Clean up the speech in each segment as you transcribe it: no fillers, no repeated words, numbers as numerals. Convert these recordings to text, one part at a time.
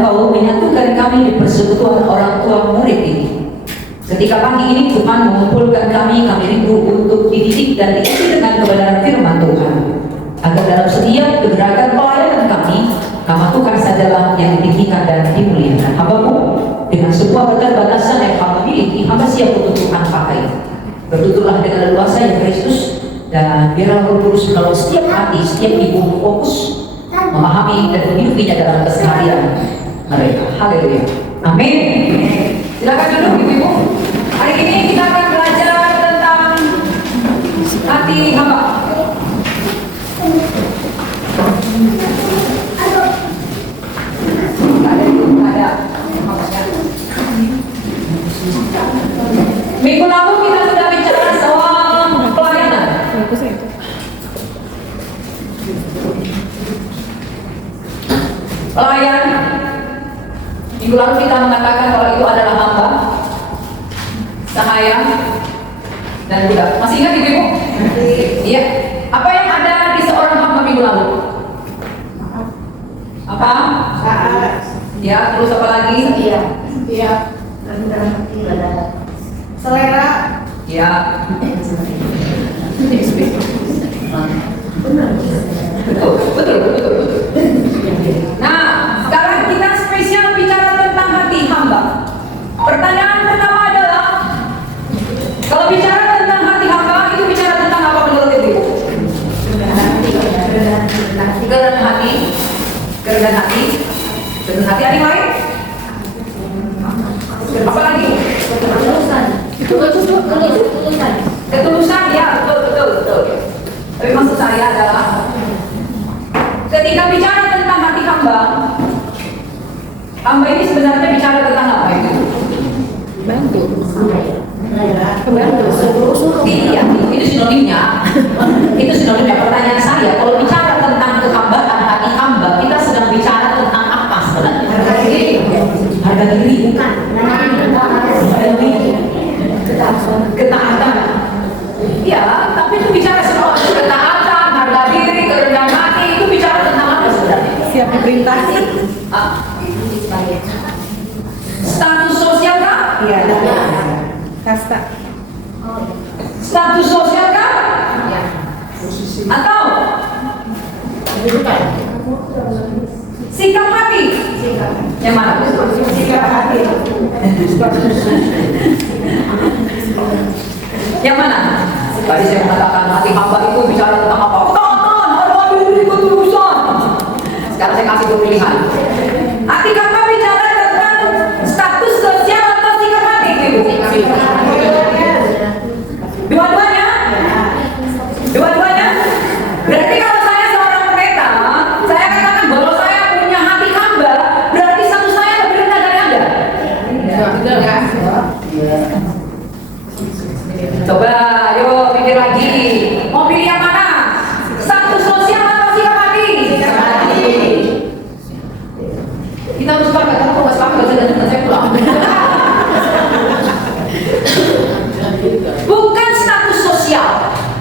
Engkau menyatukan kami di persekutuan orang tua murid ini. Ketika pagi ini Tuhan mengumpulkan kami rindu untuk dididik dan diisi dengan kebenaran firman Tuhan, agar dalam setiap pergerakan pelayanan kami Tuhan sajalah yang ditinggikan dan dimuliakan. Hamba-Mu dengan sebuah keterbatasan yang hamba miliki, hamba siap untuk Tuhan pakai. Bertuturlah dengan leluasa ya Kristus, dan biarlah Roh Kudus menolong setiap hati, setiap ibu fokus memahami dan menghidupinya dalam keseharian mereka. Haleluya. Amin. Silakan duduk ibu-ibu. Hari ini kita akan belajar tentang hati hamba. Minggu lalu kita sudah bicara soal pelayanan. Pelayan. Minggu lalu kita mengatakan kalau itu adalah hamba, sahaya, dan budak. Masih ingat ibu? Iya. Apa yang ada di seorang hamba minggu lalu? Apa? Ya, terus apa lagi? Iya. Selera. Ya. Betul. Nah, sekarang kita spesial bicara tentang hati hamba. Pertanyaan pertama adalah, kalau bicara tentang hati hamba, itu bicara tentang apa menurut ibu? Kerendahan hati. Kerendahan hati ada yang lain? Apa lagi? Ketulusan, ya, betul. Tapi maksud saya adalah ketika bicara tentang hati hamba ini sebenarnya bicara tentang apa itu? Bantu. Iya, itu sinonimnya. Itu sinonimnya. Pertanyaan saya, kalau bicara tentang kehambaan hati hamba, kita sedang bicara tentang apa sebenarnya? Harga diri, bukan? Ketaatan. Iya, tapi itu bicara semua. Ketaatan, harga diri, kerendahan hati, itu bicara tentang apa sebenarnya? Siap diperintasi. Status sosial kah? Iya. Kasta. Status sosial kah? Iya. Atau sikap hati? Yang mana? Sikap hati. Yang mana? Tadi saya mengatakan hati hamba itu bicara tentang apa? Ketaatan, harga diri, ketulusan. Sekarang saya kasih pilihan. Hati hamba bicara tentang status sosial atau sikap hati, ibu? Dua-duanya? Dua-duanya? Berarti kalau saya seorang pendeta, saya katakan bahwa saya punya hati hamba, berarti status saya lebih rendah dari Anda. Coba, yuk pikir lagi. Mau pilih yang mana? Status sosial atau sikap hati? Sikap hati. Kita harus sepakat, karena kalau nggak sepakat, saya pulang. Bukan status sosial.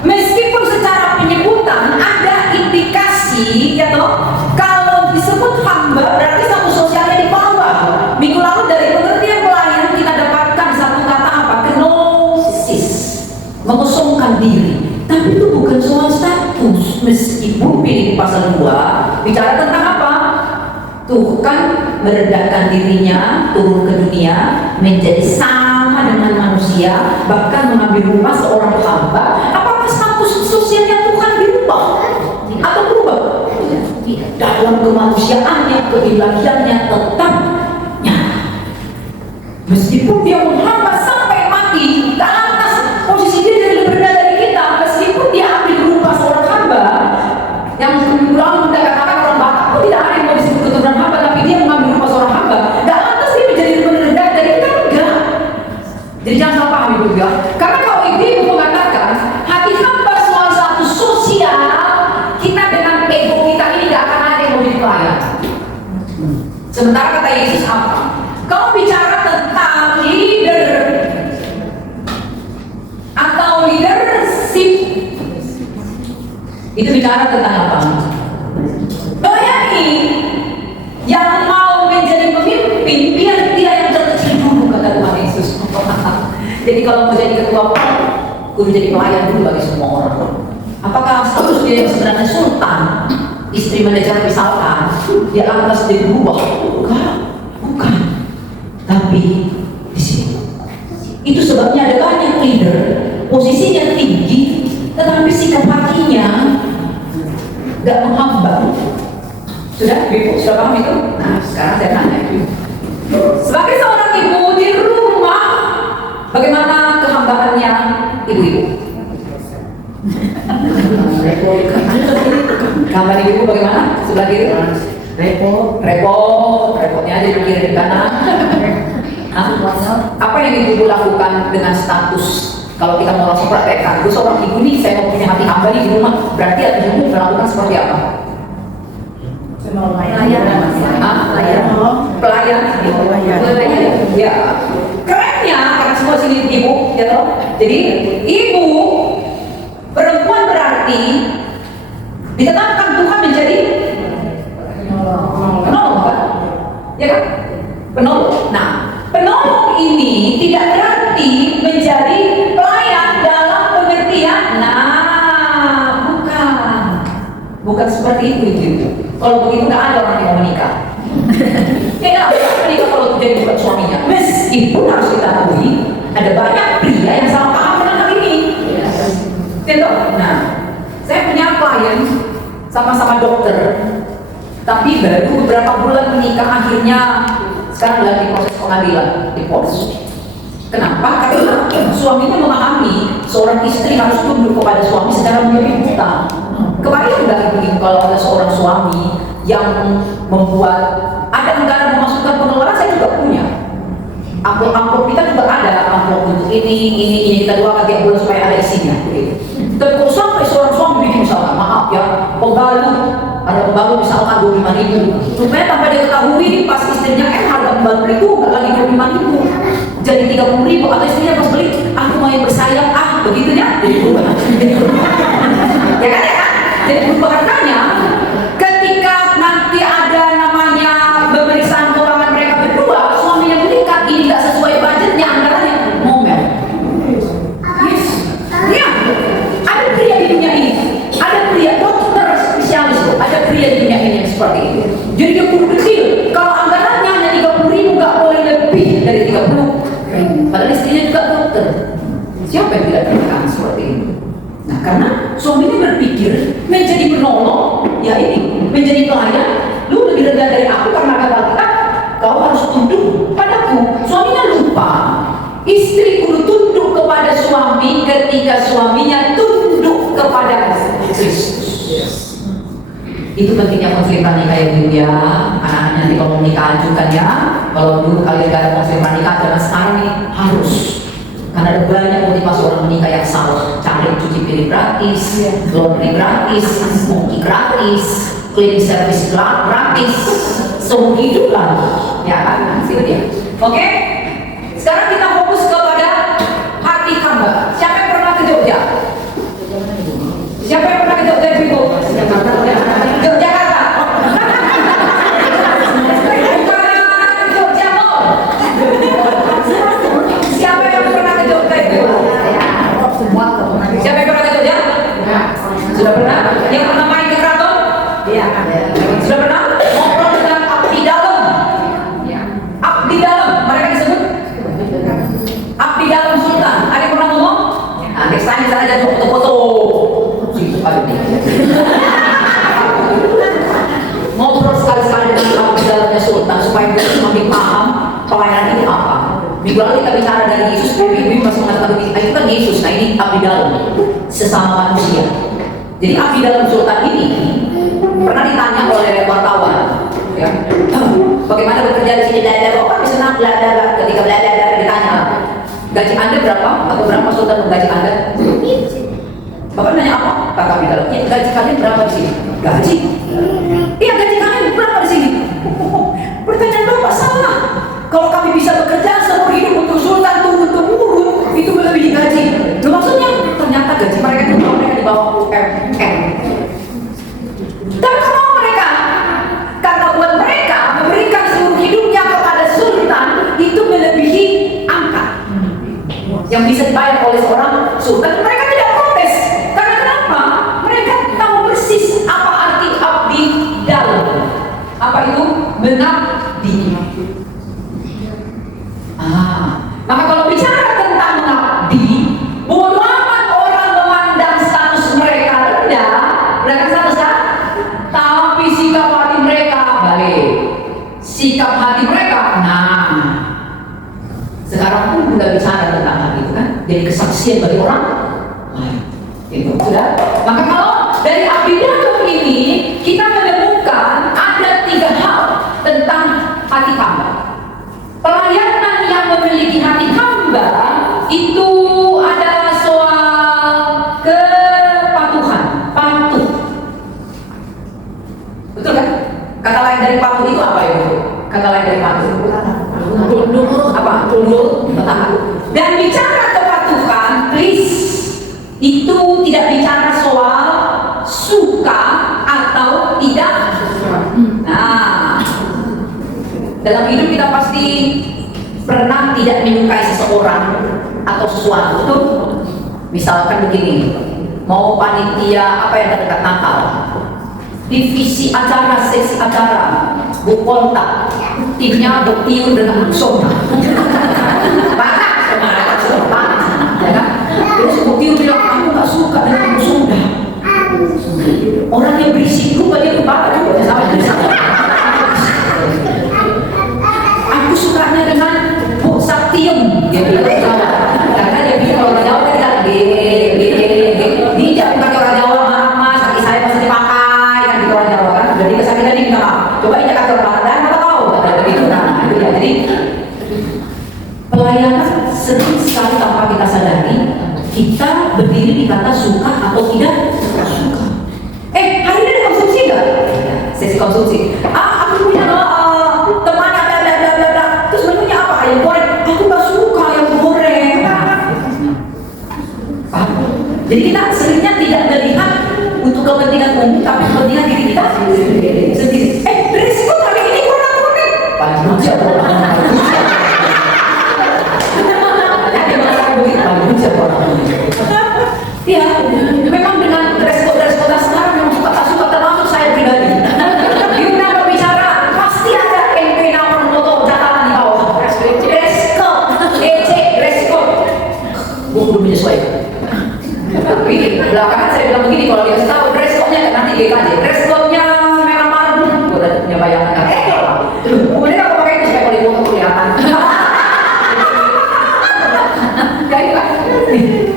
Meskipun secara penyebutan ada indikasi, ya toh, kalau disebut hamba berarti status sosialnya di bawah. Minggu lalu dari pengertian pelayan kita dapatkan satu kata apa? Kenosis, mengosongkan diri. Tapi itu bukan soal status. Meskipun pilih pasal 2 bicara tentang apa? Tuh kan merendahkan dirinya, turun ke dunia, menjadi sama dengan manusia, bahkan mengambil rupa seorang hamba. Apakah status sosialnya Tuhan dirubah atau berubah? Tidak. Dalam kemanusiaannya, keilahiannya tetap nyata. Meskipun dia menghamba sampai mati, ke atas posisi dia jadi lebih rendah dari kita. Meskipun dia ambil rupa seorang hamba, yang lalu kita katakan orang Batak pun tidak ada yang mau disebut keturunan hamba, tapi dia mengambil rupa seorang hamba. Gak lantas dia menjadi lebih rendah dari kita, enggak. Jadi jangan salah paham ibu ya. Karena kalau ibu mengatakan hati hamba soal status sosial, kita dengan ego kita ini gak akan ada yang mau jadi pelayan. Sementara kata Yesus apa? Kalau bicara tentang leader atau leadership, itu bicara tentang apa? Bayangin yang mau menjadi kalau menjadi ketua PAN, kudu jadi pelayan dulu bagi semua orang. Apakah status dia yang sebenarnya sultan, istri manajer misalkan, dia lantas jadi berubah? Bukan. Tapi di sini. Itu sebabnya ada banyak leader, posisinya tinggi, tetapi sikap hatinya gak menghambat. Sudah, Ibu? Sudah paham itu? Nah, sekarang saya tanya. Sebagai seorang ibu di rumah, bagaimana kehambaannya ibu-ibu? Gambar ibu bagaimana? Sebelah kiri? Repotnya aja di kiri di kanan. Apa yang ibu lakukan dengan status? Kalau kita mau langsung praktekkan, itu seorang ibu nih, saya mau punya hati hamba di rumah, berarti ibu melakukan seperti apa? Pelayan. Ya. Kerennya karena semua sini ibu, ya toh. Jadi ibu perempuan berarti ditetapkan Tuhan menjadi penolong, kan? Ya kan? Penolong. Nah, penolong ini tidak berarti menjadi pelayan dalam pengertian. Bukan seperti itu ibu. Kalau begitu nggak ada orang yang mau menikah. Ya nggak bisa menikah kalau jadi bukan suaminya. Meskipun harus kita akui ada banyak pria yang salah paham dengan hal ini. Tentu. Nah, saya punya klien sama-sama dokter, tapi baru beberapa bulan menikah, akhirnya sekarang lagi proses pengadilan di Polres. Kenapa? Karena suaminya memahami seorang istri harus tunduk kepada suami secara menjadi buta. Kemarin udah ibu kalau ada seorang suami yang membuat ada anggaran memasukkan pengeluaran, saya juga punya. Amplop kita juga ada amplop untuk ini kita doakan tiap bulan supaya ada isinya. Dan kalau sampai seorang suami bikin misalkan, maaf ya, ada pembalut misalkan 25.000, supaya tanpa dia ketahui pas istrinya harga pembalut itu nggak lagi 25.000, jadi 30.000, atau istrinya pas beli, aku mau yang bersayap, begitunya, jadi berubah. Ya kan? Jadi berubah karenanya, ketika nanti ada namanya pemeriksaan keuangan mereka berdua, suaminya meningkat, ini nggak sesuai budgetnya, anggarannya ngomel. Yes, ya, ada pria di dunia ini, ada pria dokter spesialis, ada pria di dunia ini yang seperti itu. Jadi dia kudu kecil, kalau anggarannya hanya 30.000, nggak boleh lebih dari 30. Padahal istrinya juga dokter. Siapa yang tidak tertekan seperti itu? Nah, karena suaminya berpikir menjadi penolong, ya ini menjadi pelayan, lu lebih rendah dari aku karena kata kita, kau harus tunduk padaku. Suaminya lupa, istri kudu tunduk kepada suami ketika suaminya tunduk kepada Kristus. Itu pentingnya konseling pranikah ya Bu ya. Anak-anak nanti kalau menikah ajukan ya. Kalau dulu kalian gak ada konseling pranikah, zaman sekarang ini harus. Karena ada banyak motivasi orang menikah yang salah. Cari cuci piring gratis, laundry gratis, smoky gratis, cleaning service gratis, seumur hidup lagi. Ya kan? Itu dia. Oke? Sekarang kita fokus kepada hati hamba. Siapa yang pernah ke Jogja? Siapa yang pernah ke Jogja Ibu? Yogyakarta. Bukan Jogja Mall. Siapa yang pernah ke Jogja Ibu? Siapa yang pernah ke Jogja? Sudah pernah? Yang pernah main ke keraton? Iya. Sudah pernah? Ngobrol dengan abdi dalam? Abdi dalam, mereka disebut abdi dalam sultan. Ada yang pernah ngomong? Nah, next time bisa aja foto-foto. Ngobrol sekali-sekali dengan abdi dalamnya sultan supaya kita semakin paham pelayanan ini apa. Minggu lalu kita bicara dari Yesus, ibu masih mengatakan itu kan Yesus. Nah ini abdi dalam sesama manusia. Jadi abdi dalam sultan ini pernah ditanya oleh wartawan, ya, bagaimana bekerja di sini? Belajar, kan bisa belajar. Ketika belajar ditanya, gaji Anda berapa? Atau berapa sultan menggaji Anda? Bapak nanya apa? Kata abdi dalam, ya, gaji kalian berapa di sini? Gaji? Iya, gaji kalian berapa di sini? Pertanyaan Bapak salah. Kalau kami bisa bekerja seumur hidup untuk sultan turun-temurun, itu melebihi gaji. Loh, maksudnya ternyata gaji mereka itu mereka di bawah UMR. Dan kalau mereka, karena buat mereka memberikan seluruh hidupnya kepada sultan, itu melebihi angka. Yang yang bisa dibayar oleh seorang sultan, mereka tidak protes. Karena kenapa? Mereka tahu persis apa arti abdi dalam. Apa itu? Mengabdi. Maka kalau bicara tentang mengabdi, bodoh amat orang memandang status mereka rendah, mereka status kan? Tapi sikap hati mereka balik. Sikap hati mereka, sekarang pun sudah bicara tentang hal itu kan, jadi kesaksian bagi orang lain. Itu sudah. Maka kalau dari abdi dalam ini kita menemukan ada 3 hal tentang hati hamba. Pelayanan yang memiliki hati hamba itu adalah soal kepatuhan, patuh. Betul kan? Kata lain dari patuh itu apa ya? Kata lain dari patuh apa? Tunduk, dan bicara kepatuhan, please, itu tidak bicara soal suka atau tidak. Dalam hidup kita pasti pernah tidak menyukai seseorang atau sesuatu. Tuh, misalkan begini, mau panitia apa yang terdekat Natal, divisi acara, sesi acara, Bu Polta, timnya bertiur dengan soda. Banyak semangat, ya kan? Terus Bu Tiur bilang, aku nggak suka dengan soda. Orang yang berisik lupa dia kebakar juga sama berisik. Aku sukanya dengan Bu Saktiem, dia bilang karena dia bilang orang Jawa kan tidak dia jangan pakai orang Jawa marah-marah, kaki saya masih dipakai kan gitu orang Jawa kan. Jadi kesakitan dia minta maaf. Coba ini kaki orang Batak dan mana tahu begitu. Itu ya. Jadi pelayanan sering sekali tanpa kita sadari kita berdiri di kata suka atau tidak suka. Hari ini ada konsumsi nggak? Sesi konsumsi. Aku punya teman ada. Terus menunya apa? Ayam goreng. Aku nggak suka ayam goreng. Jadi kita seringnya tidak melihat untuk kepentingan umum, tapi kepentingan diri kita sendiri. Risiko hari ini kurang unik. Paling muncul. Ya, memang dengan dress code sekarang memang suka tak suka, termasuk saya pribadi. Dia berbicara pasti ada NP nomor motor catatan di bawah. Dress code, dress code. Belum menyesuaikan. Tapi belakangan saya bilang begini, kalau dia tahu dress code-nya nanti GKJ, dress code-nya merah marun, gue udah punya bayangan kan? Kemudian aku pakai itu supaya kalau di foto kelihatan.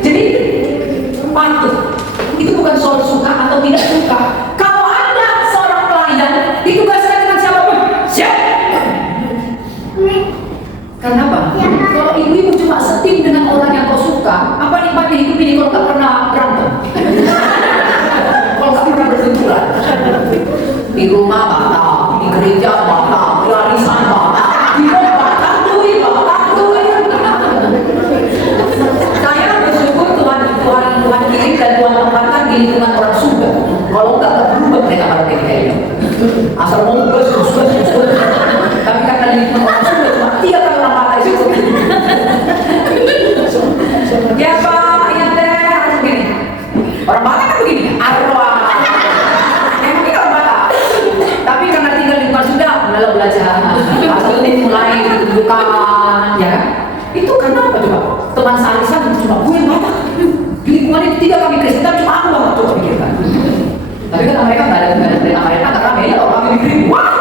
Jadi patuh itu bukan soal suka atau tidak suka. Kalau ada seorang pelayan ditugaskan dengan siapapun, siap. Karena apa? Kalau ibu-ibu cuma setim dengan orang yang kau suka, apa nikmatnya hidup ini kalau tak pernah berantem? Kalau tak pernah bersentuhan? Di rumah batal, di gereja batal, di warisan batal, di rumah tantui. Saya bersyukur Tuhan kirim dan Tuhan tempatkan di lingkungan orang Sunda. Kalau enggak berubah mereka pada kayak asal mau gus. Tapi karena di lingkungan orang Sunda cuma 3 kali orang Batak itu. Ya Pak, ya teh harus begini. Orang Batak kan begini, arwah. Yang mungkin orang Batak. Tapi karena tinggal di lingkungan Sunda, mulai belajar. Asal ini mulai ditunjukkan, ya kan? Itu karena apa coba? Teman salisan cuma gue yang Batak. Di lingkungan itu 3 kami Kristen, cuma aku lah coba pikirkan. Tapi kan mereka nggak ada mereka nggak rame ya, orang yang bikin wah.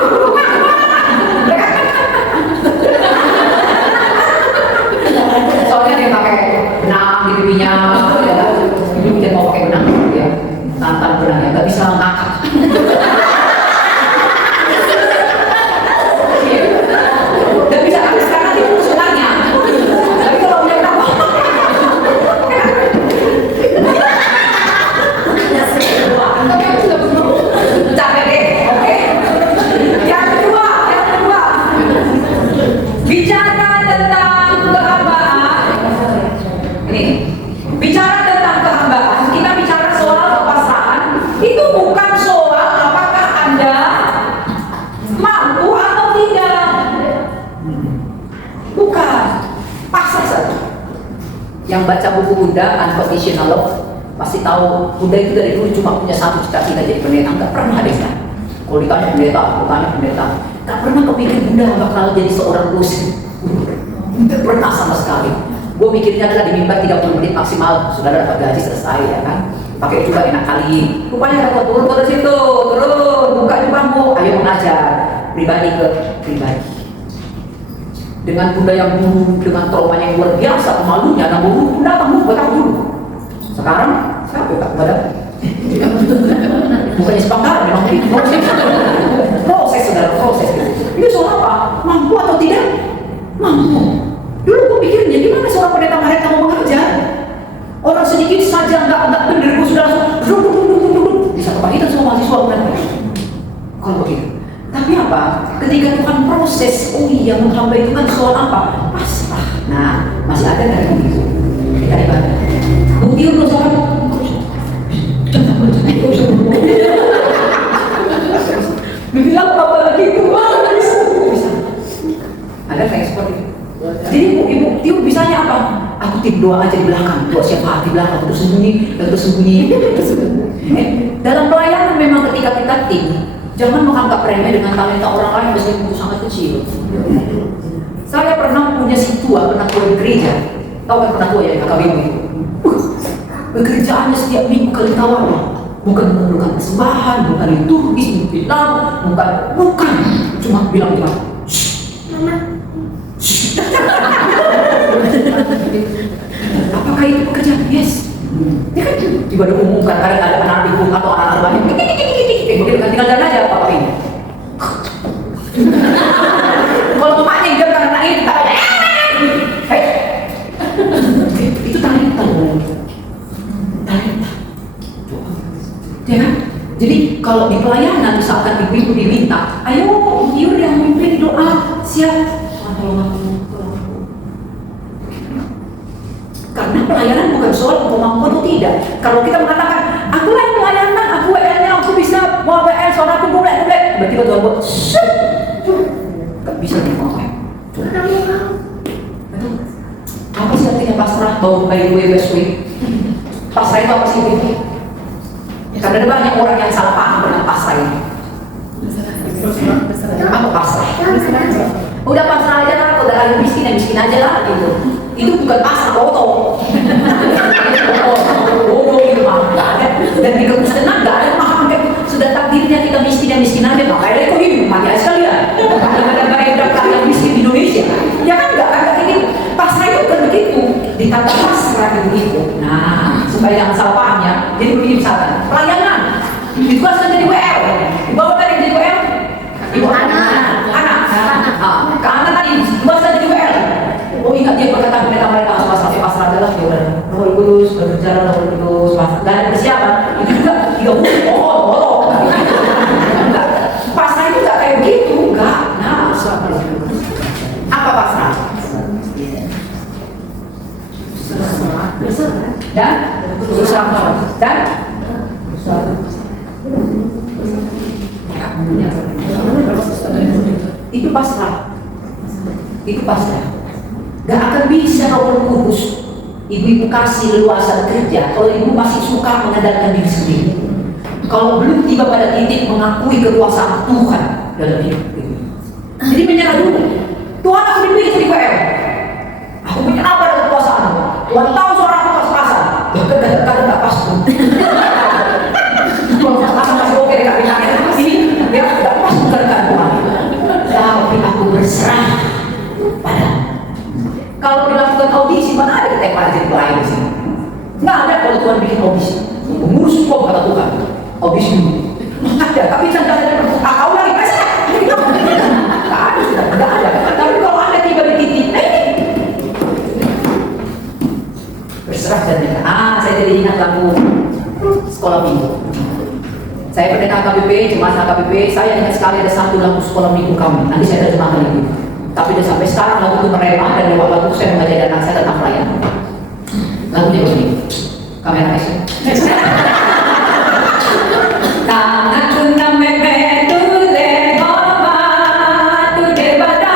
Yang baca buku Bunda, Unconditional Love, pasti tahu Bunda itu dari dulu cuma punya satu cita-cita jadi pendeta, nggak pernah ada istilah. Kalau ditanya pendeta, nggak pernah kepikir Bunda bakal jadi seorang dosen. Nggak pernah sama sekali. Gue mikirnya adalah di mimbar 30 menit maksimal, sudah dapat gaji selesai ya kan. Pakai juga enak kali. Rupanya kalau turun ke situ, buka di bangku, ayo mengajar pribadi ke pribadi. Dengan Bunda yang dulu, dengan traumanya yang luar biasa, malunya, namun Bunda kamu buat aku dulu. Sekarang siapa ya pada? Bukannya sepangkaran, memang itu proses saudara, proses. Ini soal apa? Mampu atau tidak? Mampu. Dulu gue pikirnya gimana seorang pendeta mereka mau mengajar? Orang sedikit saja nggak bener, gue sudah langsung bisa kepahitan semua mahasiswa bukan? Kalau begitu. Tapi apa? Ketika Tuhan proses, oh iya menghamba itu kan soal apa? Pasrah. Nah, masih ada dari begitu. Kita ibadah. Bukti untuk soal bilang apa lagi itu? Bisa. Ada transport itu. Jadi ibu Tiu bisanya apa? Aku tim doa aja di belakang, doa siapa di belakang, terus sembunyi. Dalam pelayanan memang ketika kita tim, jangan menganggap remeh dengan talenta orang lain meskipun itu sangat kecil. Saya pernah punya situa, pernah tua di gereja. Tahu kan pernah tua ya di KKBM itu? Pekerjaannya setiap minggu kali tawar. Bukan mengumpulkan persembahan, bukan liturgis, bukan. Cuma bilang Mama. Apakah itu pekerjaan? Yes. Dia kan tiba-tiba umumkan kadang ada anak ibu atau anak banyak. Begitu kan tinggal jalan aja Bapak ini. Kalau bapaknya yang jalan karena itu tak ada. Itu talenta. Ya kan? Jadi kalau di pelayanan misalkan ibu diminta, ayo Iur yang memimpin doa, siap. Karena pelayanan bukan soal kemampuan atau tidak. Kalau kita mengatakan, aku yang pelayanan, aku WL-nya, aku bisa mau WL, suara aku boleh. Tiba-tiba Tuhan buat, gak bisa dipakai. Apa sih artinya pasrah? By the way, West Wing. Pasrah itu apa sih? Karena ada banyak orang yang salah paham dengan pasrah ini. Apa pasrah? Udah pasrah aja lah, udah lagi miskin aja lah gitu. Itu bukan pasrah, bodoh. Bodoh gitu mah. Dan di kekristenan nggak ada paham kayak sudah takdirnya kita miskin aja, makanya kok hidup mati aja sekalian. Ada berapa yang miskin di Indonesia? Ya kan nggak ini pasrah itu bukan begitu. Dikata pasrah begitu. Nah, supaya jangan salah pahamnya. Jadi begini misalkan, pelayanan ditugaskan jadi WL, dibawa dari jadi WL, ibu anak. Ke anak tadi ditugaskan jadi WL. Oh ingat dia perkataan mereka pasrah adalah ya udah Roh Kudus berbicara Roh Kudus pasrah dan persiapan itu juga tidak bohong. Pasrah itu nggak kayak begitu, enggak. Nah, apa pasrah? Dan itu pasrah. Gak akan bisa Roh Kudus ibu-ibu kasih leluasa kerja kalau ibu masih suka mengandalkan diri sendiri, kalau belum tiba pada titik mengakui kekuasaan Tuhan dalam hidup ini. Jadi menyerah dulu. Tuhan, aku dipilih jadi WL, aku punya apa dengan kekuasaan? Tuhan tahu suara aku pas-pasan. Kadang gak pas tuh. Tuhan pas-pasan masih oke dekat pinangnya. Ini dia gak pas bukan Tuhan. Tapi aku berserah pada. Kalau dilakukan audisi, mana ada kita yang pada jadi pelayan di sini? Nggak ada kalau Tuhan bikin audisi. Mengurus kok kata Tuhan. Audisi dulu. Nggak ada. Tapi jangan ada kau lagi presiden. Nggak ada. Tapi kalau Anda tiba di titik, berserah dan saya jadi ingat lagu sekolah minggu. Saya pendeta HKBP, jemaat HKBP, saya ingat sekali ada satu lagu sekolah minggu kami. Nanti saya terjemahkan lagi. Tapi udah sampai sekarang lagu itu meremah dan lewat lagu saya mengajari anak saya tentang pelayanan. Lagunya begini, kamera itu. Tangan tuna mepe tule baba tu debada,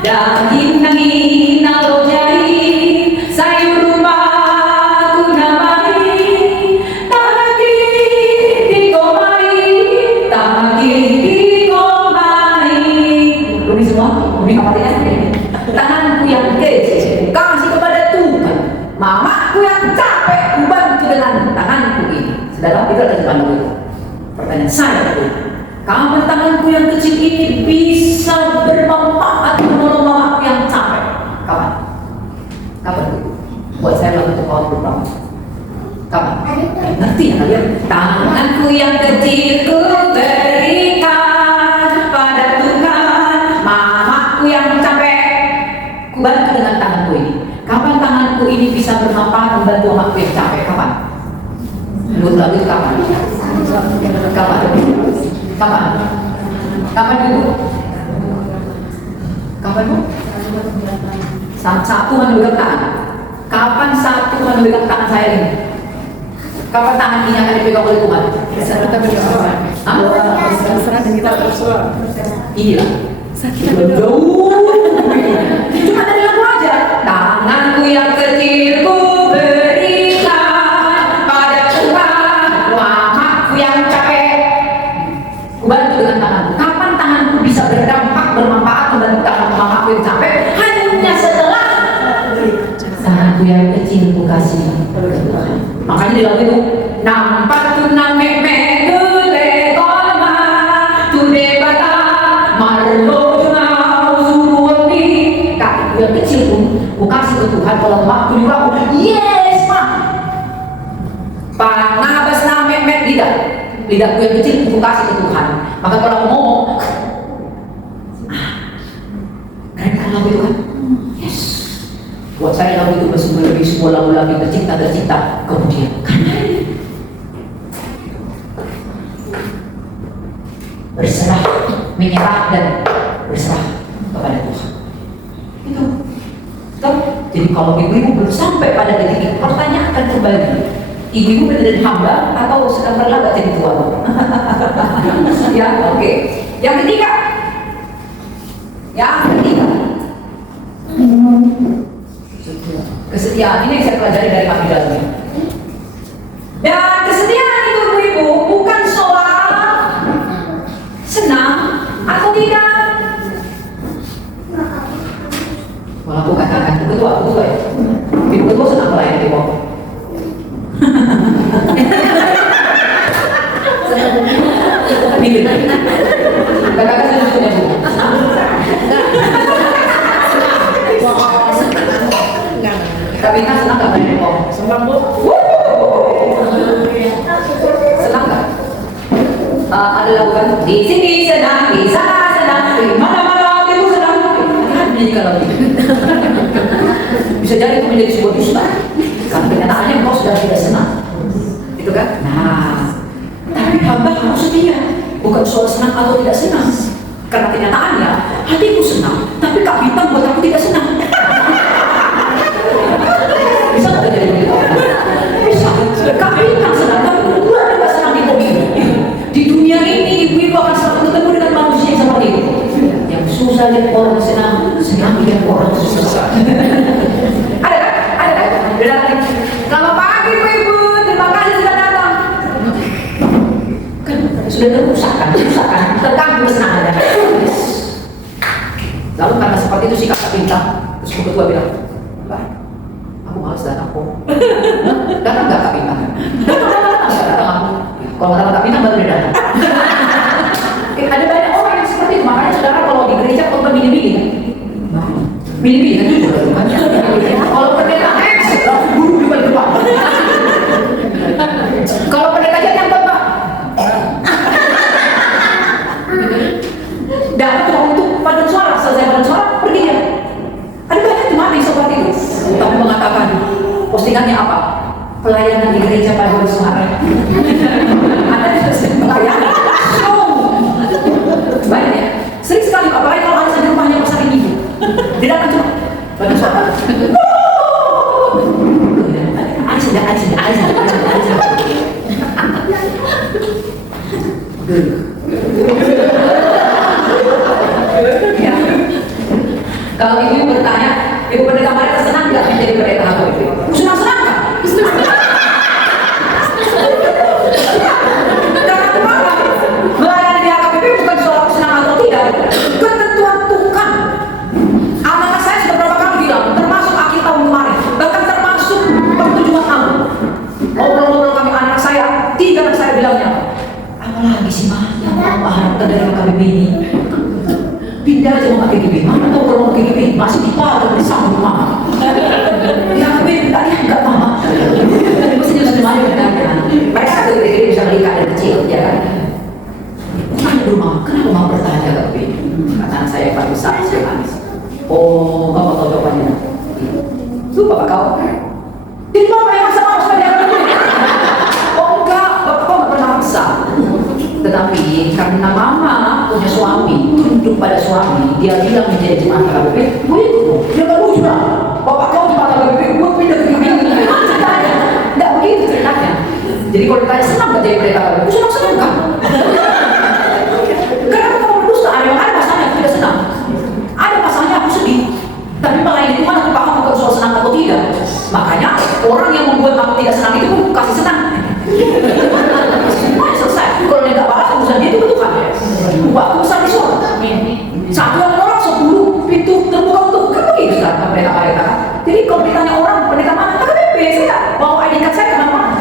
daging nangin alo jari sayur mamaku yang capek, ku bantu dengan tanganku ini. Saudara, itu ada terjemahan itu. Pertanyaan saya itu, kapan tanganku yang kecil ini bisa bermanfaat menolong mamaku yang capek? Kapan? Kapan itu? Buat saya lalu untuk kau berapa? Kapan? Ngerti ya kalian? Tanganku yang kecil ku berikan pada Tuhan, mamaku yang capek, ku bantu dengan tanganku ini. Kapan tanganku ini bisa bermanfaat membantu mamaku yang capek? Kapan? Menurut lagu itu kapan? Kapan? Kapan? Kapan dulu? Kapan bu? Satu memegang tangan. Kapan satu memegang tangan saya ini? Kapan tangan ini akan dipegang oleh Tuhan? Saat kita berdoa. Berserah dan kita bersuara. Inilah. Saat kita berdoa. Jauh. Cuma dari lagu aja. Tanganku yang kecil ku berikan pada Tuhan, mamaku yang capek, ku bantu dengan tanganku. Kapan tanganku bisa berdampak, bermanfaat membantu tangan mamaku yang capek? Hanya setelah tanganku yang kecil ku kasih ke Tuhan. Makanya di lagu itu, nampak tu name medule koma tu debata marlo junau suruhni. Kakiku yang kecil pun ku kasih ke Tuhan. Kalau waktu di aku, yes pak. Panabas name med lidahku yang kecil ku kasih ke Tuhan. Maka kalau aku ngomong, keren kan lagu itu kan? Yes. Buat saya lagu itu masih melebihi semua lagu-lagu tercipta kemudian. Karena berserah, menyerah dan berserah kepada Tuhan. Itu. Tuh. Jadi kalau ibu-ibu belum sampai pada titik itu, pertanyakan kembali. Ibu-ibu benar-benar hamba atau sedang berlaga jadi tuan? Ya, oke. Yang ketiga. Kesetiaan ini yang saya pelajari dari Pak Bidalnya. Dan kesetiaan itu ibu bukan soal senang atau tidak. Malah aku katakan itu ketua ya. Ibu ketua senang melayani di bawah. Pilih. Katakan sejujurnya bu. Tapi kan senang gak main pom? Senang bu. Senang gak? Ada lagu kan? Di sini senang, di sana senang, di mana-mana itu senang. Kan menyanyikan lagu itu. Bisa jadi itu menjadi sebuah dusta. Karena kenyataannya kau sudah tidak senang. Itu kan? Nah, tapi hamba harus setia. Bukan soal senang atau tidak senang. Karena kenyataannya hatiku senang, tapi Kak Bintang buat aku tidak senang. Bisa nggak jadi begitu? Bisa. Kak Bintang senang, tapi bulan juga senang di hobi. Di dunia ini ibu-ibu akan selalu ketemu dengan manusia yang seperti itu. Yang susah lihat orang senang, senang lihat orang susah. Ada kan? Ada kan? Berarti kalau pagi ibu-ibu, terima kasih sudah datang. Kan sudah terusahkan, terganggu kesenangannya. Lalu karena seperti itu sikap Kak Bintang, terus ketua bilang, Mbak, aku malas datang kok. Datang gak Kak Bintang? Datang aku. Kalau kata Kak Bintang baru dia datang. Ada banyak orang yang seperti itu, makanya saudara kalau di gereja kok milih-milih. Milih-milih kan juga kan. Kalau pendeta X, guru juga di depan. Kalau pendeta J yang Pak. Dapat untuk paduan suara, selesai paduan suara pergi ya. Ada banyak teman yang seperti itu. Tapi mengatakan postingannya apa? Pelayanan di gereja paduan suara. Ada pelayanan. Banyak ya. Sering sekali apalagi kalau ada di rumahnya pasar ini. Dia datang cuma paduan suara. Kalau ibu bertanya, ibu pendeta mereka senang nggak menjadi pendeta atau ibu? Senang-senang kan? Karena kenapa? Melayani di HKBP bukan soal senang atau tidak. Ketentuan Tuhan. Anak saya sudah berapa kali bilang, termasuk akhir tahun kemarin, bahkan termasuk dari KBB ini. Pindah aja mau KBB, mana tahu kalau mau KBB masih dipakai di samping mama. Ya KBB tadi enggak mama. Mesti juga semuanya benarnya. Mereka KBB bisa melihat dari kecil, ya kan? Kenapa mama bertanya KBB? Kata anak saya paling besar, saya nangis. Oh, bapak tahu jawabannya. Itu bapak kau. Jadi bapak yang maksa mama supaya dia KBB. Oh enggak, bapak kau nggak pernah maksa. Tetapi karena mama punya suami, tunduk pada suami, dia bilang menjadi jemaat KBB, gue itu, dia nggak lucu lah. Bapak kau jemaat KBB, gue pindah ke KBB. Gimana ceritanya? Nggak begitu ceritanya. Jadi kalau ditanya senang nggak jadi pendeta KBB, gue senang kan? Kenapa kamu berdusta? Ada masanya aku tidak senang. Ada masanya aku sedih. Tapi malah ini Tuhan aku paham bukan soal senang atau tidak. Makanya orang yang membuat aku tidak senang itu pun kasih senang. Semuanya selesai. Kalau dia nggak balas urusan dia itu betul kan? Waktu besar di surga. Satu orang 10 pintu terbuka untuk kan begitu kan pendeta-pendeta kan? Jadi kalau ditanya orang pendeta mana? KBB saya bawa ID card saya kemana-mana.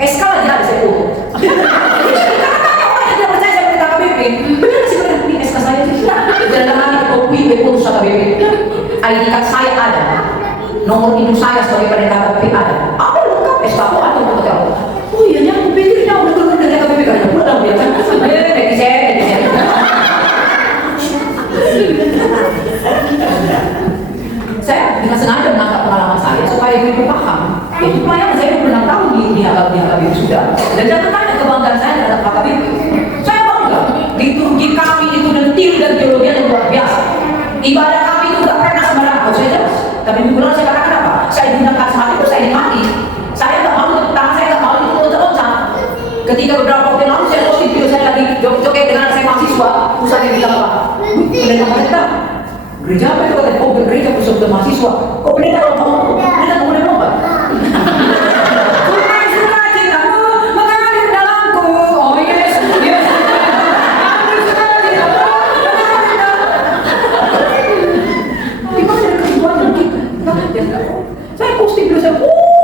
SK lagi ada saya foto. Karena orang yang tidak percaya saya pendeta KBB, benar sih benar ini SK saya tidak. Jangan lagi kopi urusan KBB. ID card saya ada. Nomor induk saya sebagai pendeta KBB ada. Apa lengkap SK aku atau hotel? Oh iya, aku pikirnya udah keluar dari KBB kan? Udah biasa. Netizen. Saya dengan sengaja menangkap pengalaman saya supaya ibu paham. Itu pelayanan saya pernah tahu di KBB sudah. Dan jangan tanya kebanggaan saya terhadap KBB. Saya bangga. Liturgi kami itu dentil dan teologi yang luar biasa. Ibadah kami itu tidak pernah sembarangan. Kalau saya jelas. Tapi minggu lalu saya katakan apa? Saya gunakan semati itu saya nikmati. Saya nggak mau tangan saya nggak mau itu loncat-loncat. Ketika beberapa waktu yang lalu saya posting video saya lagi joget dengan saya mahasiswa, pusat yang bilang apa? Pendeta gereja apa itu katanya? Oh gereja pusat untuk mahasiswa. Kok pendeta kalau mau pendeta mau lompat? Suka cintamu mengalir dalamku. Oh yes. Gimana ada kehidupan gitu? Saya posting video saya,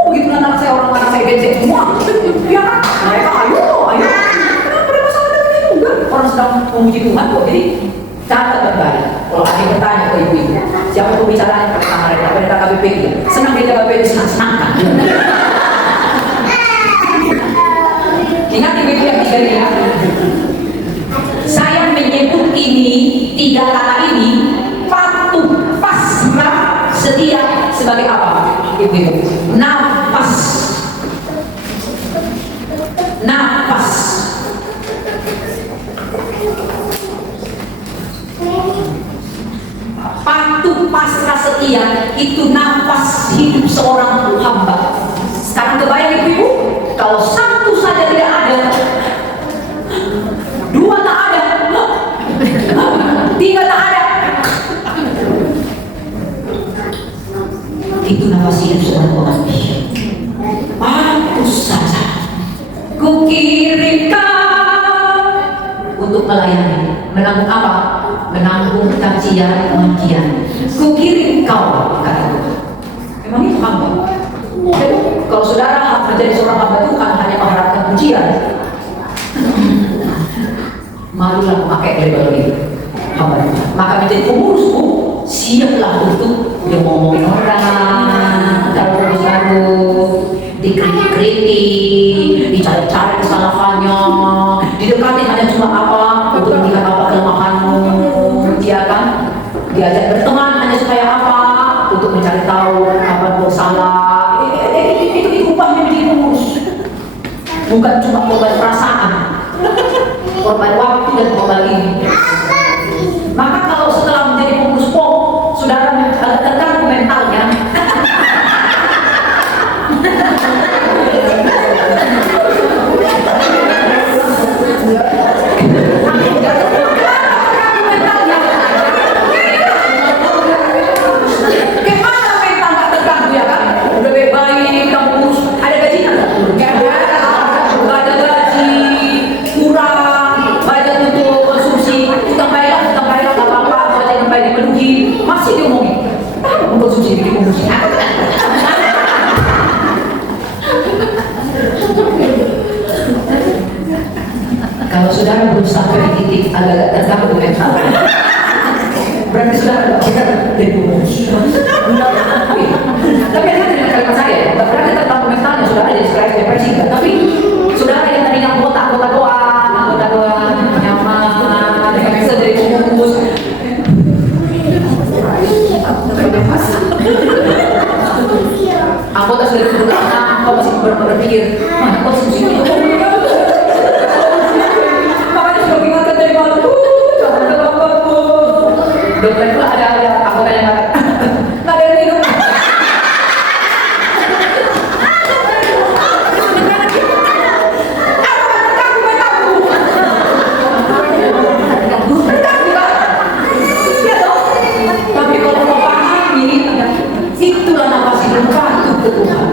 begitu anak saya orang-orang saya gede semua. Ya kan? Mereka ayo. Kenapa ada masalah dengan itu? Enggak. Orang sedang memuji Tuhan kok. Jadi catat baik-baik. Kalau ada yang bertanya ke ibu-ibu, siapa pembicaranya pertama mereka? Pendeta KBB dia. Senang pendeta KBB itu senang kan? Ingat ibu-ibu yang tiga ini. Saya menyebut ini 3 kata ini patuh, pasrah, setia sebagai apa? Ibu-ibu. Nafas. Patuh, pasrah, setia itu nafas hidup seorang hamba. Sekarang kebayang ibu-ibu, kalau satu saja tidak ada, 2 tak ada, 3 tak ada, itu nafas hidup seorang hamba. Patuh saja kukirimkan untuk melayani. Menanggung apa? Menanggung cacian makian. Kukirim kau, kata Tuhan. Memang itu hamba. Kalau saudara menjadi seorang hamba Tuhan hanya mengharapkan pujian, malulah memakai label itu hamba Tuhan. Maka menjadi pengurusku, siaplah untuk dia ngomongin orang, taruh-taruh, dikritik, dicari-cari kesalahannya, didekati hanya cuma apa untuk melihat apa kelemahanmu, dia kan diajak berteman hanya supaya apa untuk mencari tahu apa bersalah. Itu upahnya menjadi pengurus, bukan cuma korban perasaan, korban waktu dan korban ini. Maka kalau setelah menjadi pengurus POM, saudara terganggu mentalnya. Kalau saudara belum sampai di titik agak-agak terganggu mental, berarti saudara tidak bisa dari pengurus. Tapi ada dengan kalimat saya, berarti terganggu mentalnya saudara jadi stres depresi enggak. Tapi saudara yang tadinya anggota doang, nyaman, dengan bisa dari pengurus. Anggota sudah berpengalaman, kau masih berpikir, mana kau sih itu? Makanya sudah ingatkan dari malam, jangan ada apa-apa. Dokter pula ada anggota yang nggak ada yang minum. Tapi kalau mau pahami, itulah nafas hidup patuh ke Tuhan.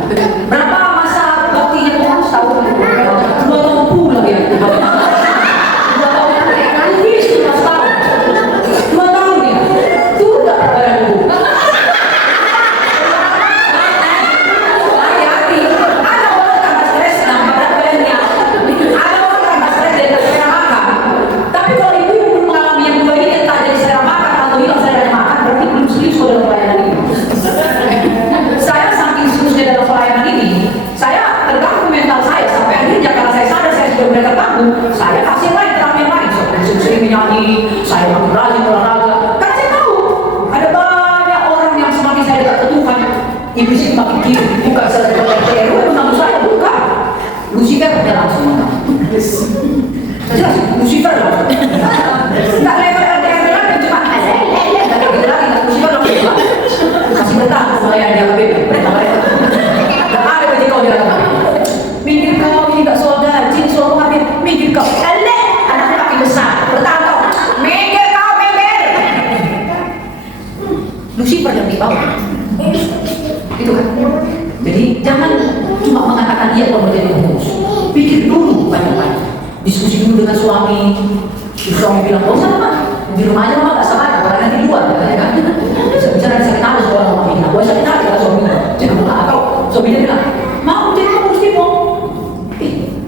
Berapa masa baktinya Tuhan? Setahun, 2 tahun pulang ya. 2 tahun nanti, Yesus 2 tahun. 2 tahun ya. Itu udah berapa buku? Hati-hati. Ada orang tambah stres nambah berat badannya. Ada orang tambah stres dari selera makan. Tapi kalau ibu belum mengalami yang dua ini, entah jadi selera makan atau hilang selera makan, berarti belum serius dalam pelayanan ini. Saya saking seriusnya dalam pelayanan ini, saya terganggu mental saya sampai akhirnya karena saya sadar saya sudah mulai terganggu, saya kasih lain terang yang lain. Saya sering menyanyi, saya makin rajin olahraga. Karena saya tahu ada banyak orang yang semakin saya dekat ke Tuhan, iblis itu makin kiri, bukan salah satu mengganggu saya, bukan. Lucifer dia langsung mengganggu. Jelas, Lucifer langsung. Nggak lebar-lebar cuma nggak gitu lagi, nggak Lucifer langsung. Masih bertahan pelayanan dia lebih. Nggak ada bagi kau dia lagi. Minggir kau, ini nggak soal gaji, soal pengambil. Minggir kau, anaknya makin besar. Bertahan kau, minggir kau, minggir. Lucifer yang di bawah. Itu kan. Jadi jangan cuma mengatakan dia kalau menjadi pengurus. Pikir dulu banyak-banyak. Diskusi dulu dengan suami. Suami bilang, oh sama, di rumah aja mama nggak sama, orang nanti di luar, ya kan? Bisa bicara sakit hati soal mama ini, aku sakit hati kalau suami jangan bilang atau suaminya bilang, mau jadi pengurus Timo?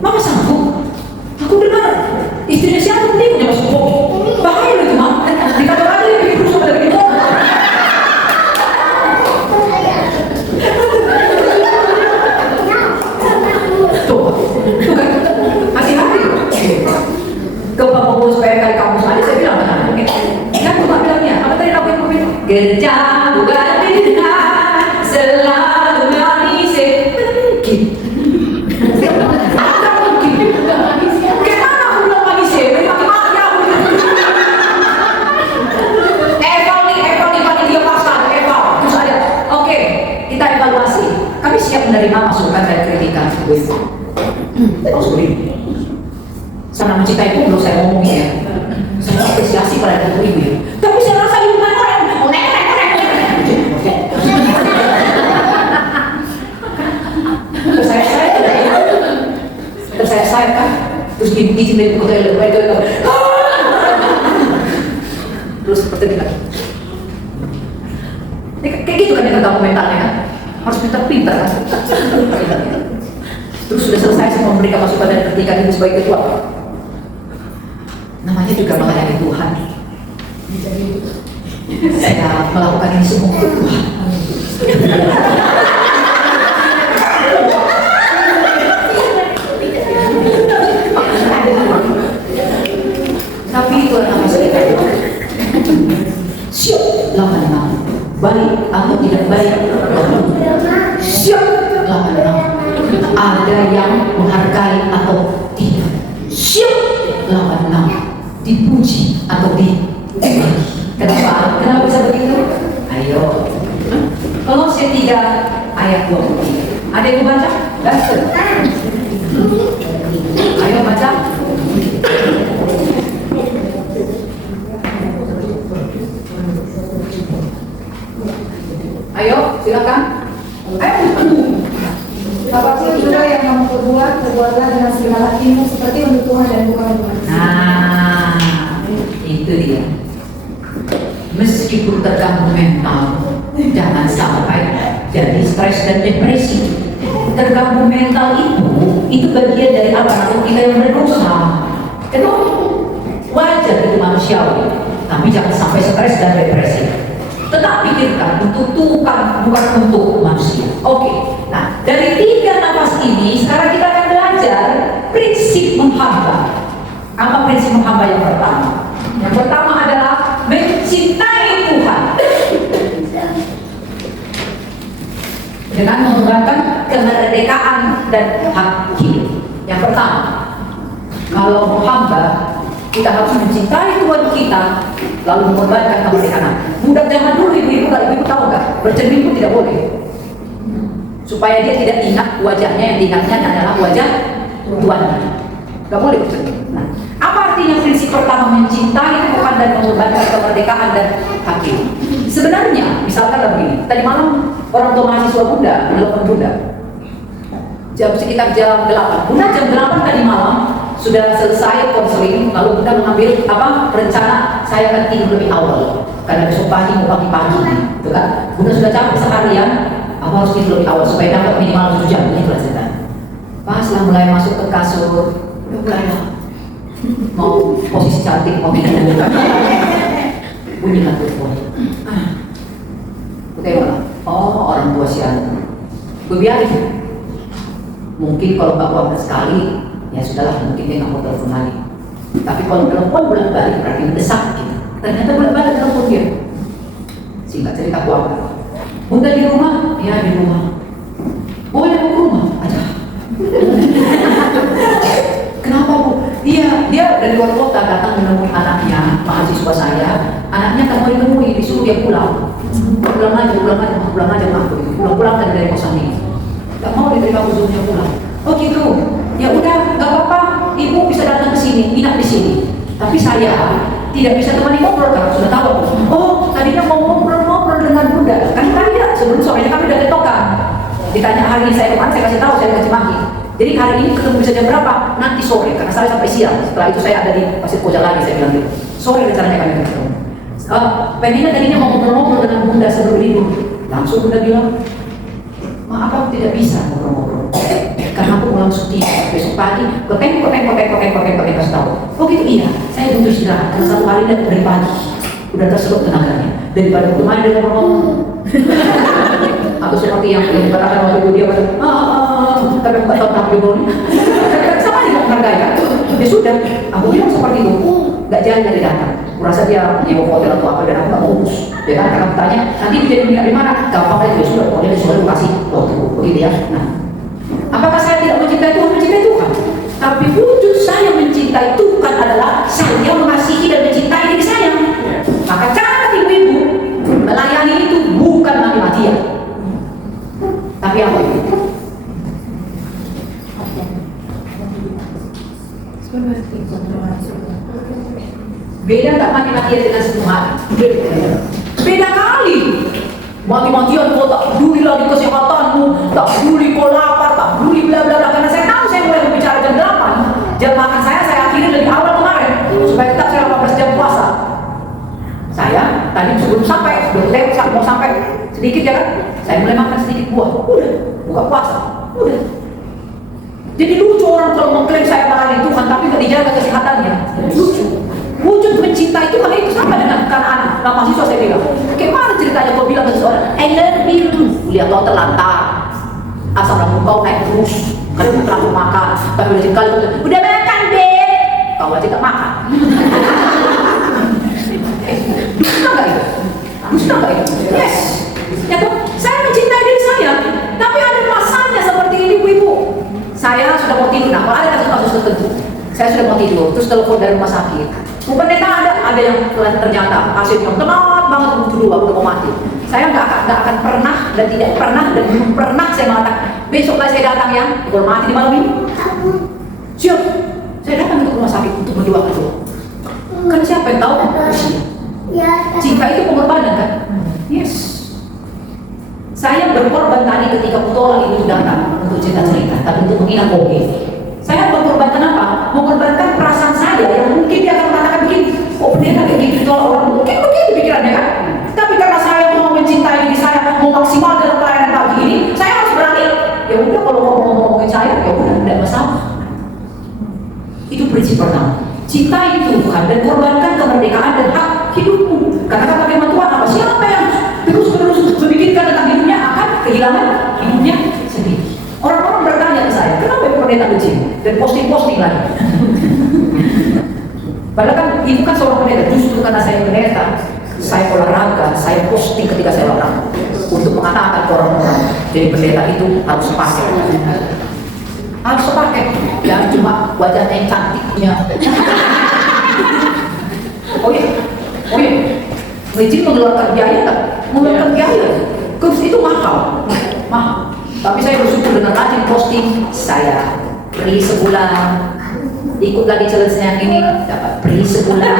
Mama sanggup? Aku dengar istrinya siapa penting dia masuk kopi, bahaya loh itu mama. Di kantor aja dia bikin perusahaan dari itu. Tuh kan, hati-hati. Ke pengurus PKI kampus aja saya bilang kan Tuhan bilangnya apa tadi aku yang bilang gereja bukan Tuhan selalu manis mungkin ada mungkin gimana aku bilang manis memang mati aku Eval nih panitia pasal Eval terus ada oke kita evaluasi kami siap menerima masukan dan kritikan oh sorry sana mencintai pun belum saya ngomongin ya saya apresiasi pada ibu ya tapi saya rasa ibu kan orang tersayat kan terus izin dari buku toilet terus seperti itu lagi kayak gitu kan yang terganggu mentalnya kan harus pintar-pintar kan terus sudah selesai saya memberikan masukan dan kritikan ibu sebagai ketua namanya juga melayani Tuhan. Saya melakukan ini semua untuk Tuhan. Tapi itu adalah saya. Siap, lawan baik atau tidak baik. Siap, lawan ada yang menghargai atau tidak. Siap, lawan dipuji atau kenapa bisa begitu? Ayo Kolose 3 ayat 23 ada yang baca? Ayo baca ayo silakan Bapak saudara yang kamu perbuat, perbuatlah dengan segala hatimu seperti untuk Tuhan dan bukan untuk manusia. Nah, itu dia. Meskipun terganggu mental, jangan sampai jadi stres dan depresi. Terganggu mental itu bagian dari apa? Kita yang berdosa. Itu wajar, itu manusiawi, tapi jangan sampai stres dan depresi. Tetap pikirkan untuk Tuhan, bukan untuk manusia. Oke, nah dari 3 nafas ini sekarang kita akan belajar prinsip menghamba. Apa prinsip menghamba yang pertama? Yang pertama adalah mencintai Tuhan dengan mengembangkan kemerdekaan dan hak hidup. Yang pertama, kalau menghamba, kita harus mencintai Tuhan kita, lalu mengorbankan kemerdekaan. Budak zaman dulu ibu-ibu tahu nggak? Bercermin pun tidak boleh, supaya dia tidak ingat wajahnya, yang diingatnya adalah wajah Tuhan. Nggak boleh bercermin. Nah, apa artinya prinsip pertama mencintai Tuhan dan mengorbankan kemerdekaan dan hak hidup? Sebenarnya, misalkan begini, tadi malam orang tua mahasiswa Bunda menelpon Bunda. Sekitar jam 8. Bunda jam 8 tadi malam sudah selesai konseling, lalu Bunda mengambil rencana saya akan tidur lebih awal karena besok pagi mau pagi-pagi, gitu kan? Bunda sudah capek seharian, aku harus tidur lebih awal supaya dapat minimal 7 jam, ini ceritanya. Pas lah mulai masuk ke kasur, mulai mau posisi cantik, mau bunyikan telepon. Tengok, oh orang tua siang, biarin. Mungkin kalau bapak sekali, ya sudahlah, mungkin dia nggak mau telepon lagi. Tapi kalau telepon bolak-balik berarti mendesak gitu. Ternyata bolak-balik telepon dia. Singkat cerita keluarga. Bunda di rumah? Ya di rumah. Oh ya mau ke rumah? Aja. Kenapa Bu? Iya, dia dari luar kota datang menemui anaknya, mahasiswa saya. Anaknya tak mau ditemui, disuruh dia pulang. Pulang aja aku. Pulang dari kosan ini. Gak mau diterima usulnya pulang. Oh gitu. Ya udah, gak apa-apa. Ibu bisa datang ke sini, nginap di sini. Tapi saya tidak bisa temani ngobrol karena sudah tahu. Oh, tadinya mau ngobrol dengan Bunda. Kan tadi ya, sebelum sorenya kami udah tetokan. Ditanya hari ini saya kemana, saya kasih tahu, saya kasih maki. Jadi hari ini ketemu bisa jam berapa? Nanti sore, karena saya sampai siang. Setelah itu saya ada di Pasir Koja lagi, saya bilang gitu. Sore rencananya kami ketemu. Pengennya tadinya mau ngobrol dengan Bunda sebelum tidur. Langsung Bunda bilang, maaf aku tidak bisa ngobrol-ngobrol karena aku pulang syuting besok pagi. Koteng kasih tahu. Oh gitu, iya, saya butuh istirahat karena 1 hari dan dari pagi udah tersedot tenaganya daripada kemarin dia ngomong atau seperti yang dikatakan waktu itu dia tapi aku nggak tahu kenapa dia ngomong sama dia menghargai kan. Ya sudah, aku bilang seperti itu, nggak jalan dari datang. Kurasa dia di hotel atau apa dan aku nggak ngurus, ya kan? Karena bertanya nanti jadi minyak di mana? Gampang aja, sudah pokoknya sudah kasih waktu begitu ya. Nah, apakah saya tidak mencintai Tuhan? Mencintai Tuhan, tapi wujud saya mencintai Tuhan adalah saya mengasihi dan mencintai diri saya. Maka cara ibu-ibu melayani itu bukan mati-matian, tapi apa itu? Beda tak mati-matian dengan sepenuh hati? Beda kali. Mati-matian kau tak peduli lagi kesehatanmu, tak peduli kau lapar, tak peduli bla bla bla. Karena saya tahu saya mulai berbicara jam 8. Jam makan saya akhiri lebih awal kemarin supaya tetap saya 18 jam puasa. Saya tadi sebelum sampai, mau sampai sedikit ya kan, saya mulai makan sedikit buah. Udah, buka puasa. Udah. Jadi lucu orang kalau mengklaim saya melayani Tuhan tapi tidak dijaga kesehatannya. Lucu. Wujud mencintai Tuhan itu sama dengan anak-anak. Nah, mahasiswa saya bilang, gimana ceritanya kau bilang ke seseorang, I love you. Lihat kau terlantar, asal rambut kau naik terus, karena terlalu makan. Tapi udah sekali, udah makan deh. Kau aja tak makan. Dusta nggak itu? Dusta nggak itu? Yes. Ya toh, saya mencintai diri saya, tapi ada masanya seperti ini, ibu-ibu. Saya sudah mau tidur. Nah, kalau ada kasus-kasus tertentu, saya sudah mau tidur, terus telepon dari rumah sakit. Pendeta ada yang ternyata hasil yang telat banget dulu udah mau mati. Saya nggak akan pernah dan tidak pernah dan belum pernah saya mengatakan besok saya datang ya, kalau mati di malam ini. Siap, saya datang ke rumah sakit untuk berdoa kedua. Kan siapa yang tahu usia? Cinta itu pengorbanan kan? Yes. Saya berkorban tadi ketika petualang itu datang untuk cerita-cerita, tapi untuk mengingat Oge. Saya berkorbankan apa? Mengorbankan perasaan saya yang mungkin dia akan mengatakan begini, oh pendeta kayak gitu kalau orang mungkin begitu pikirannya kan? Tapi karena saya mau mencintai diri saya, mau maksimal dalam pelayanan pagi ini, saya harus berani. Ya udah kalau mau ngomongin saya, ya udah tidak masalah. Itu prinsip pertama. cintai Tuhan dan korbankan kemerdekaan dan hak hidupmu. Karena kata firman Tuhan apa? Siapa yang terus-menerus memikirkan tentang hidupnya akan kehilangan hidupnya sendiri. Orang-orang bertanya ke saya, kenapa pendeta benci? Dan posting-posting lagi. Padahal kan itu kan seorang pendeta. Justru karena saya pendeta, saya olahraga, saya posting ketika saya olahraga untuk mengatakan ke orang-orang. Jadi pendeta itu harus pakai. Harus pakai. Jangan cuma wajahnya yang cantiknya. Oh iya, izin mengeluarkan biaya nggak? Mengeluarkan biaya. Kurs itu mahal. Tapi saya bersyukur dengan rajin posting. Saya free sebulan. Ikut lagi challenge yang ini dapat free sebulan.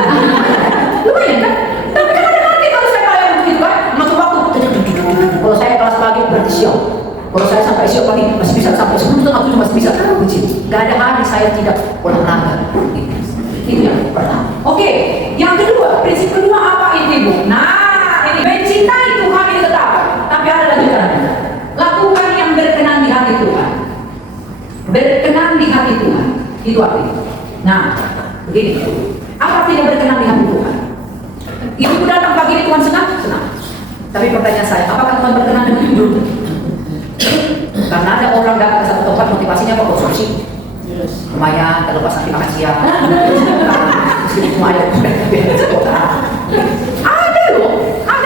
Lumayan kan? Tapi kan ada nanti kalau saya bayar begitu kan, masuk waktu. Kalau saya kelas pagi berarti siap. Kalau saya sampai siap pagi masih bisa sampai 10 jam aku masih bisa uji. Gak ada hari saya tidak olahraga. Itu yang pertama. Oke, yang kedua, prinsip kedua apa ini Bu? Nah, ini mencintai Tuhan itu tetap. Tapi ada lagi caranya. Lakukan yang berkenan di hati Tuhan. Berkenan di hati Tuhan. Itu artinya. Nah, begini. Apa artinya berkenan di hati Tuhan? Ibu datang pagi ini Tuhan senang? Senang. Tapi pertanyaan saya, apakah Tuhan berkenan dengan hidup? Karena ada orang datang ke satu tempat motivasinya apa? Konsumsi. Lumayan, terlepas nanti makan siang. Semua ada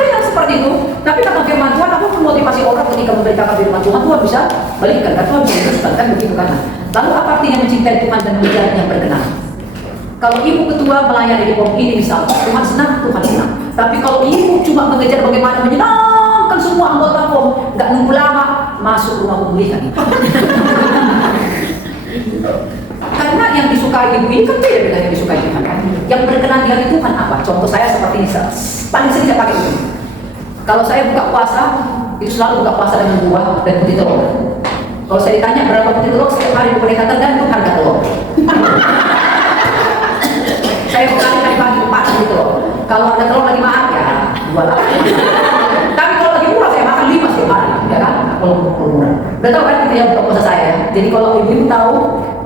yang seperti itu. Tapi kata firman Tuhan, apapun motivasi orang ketika memberitakan firman Tuhan, Tuhan bisa balikkan. Dan Tuhan bisa teruskan, kan begitu kan? Lalu apa artinya mencintai Tuhan dan menjadi yang berkenan? Kalau ibu ketua melayani di pom ini misalnya, Tuhan senang, Tuhan senang. Tapi kalau ibu cuma mengejar bagaimana menyenangkan semua anggota pom, nggak nunggu lama, masuk rumah pemulihan. Karena yang disukai ibu ini kan beda dengan yang disukai Tuhan kan. Yang berkenan di hati Tuhan apa? Contoh saya seperti ini, paling sering saya pakai ini. Kalau saya buka puasa, itu selalu buka puasa dengan buah dan putih telur. Kalau saya ditanya berapa putih telur setiap hari di pendeta tergantung harga telur. Saya berkali-kali pagi 4 putih telur. Kalau harga telur lagi mahal ya 2. Tapi kalau lagi murah saya makan 5 setiap hari, ya kan? Kalau murah. Udah tahu kan itu ya buka puasa saya. Jadi kalau ibu tahu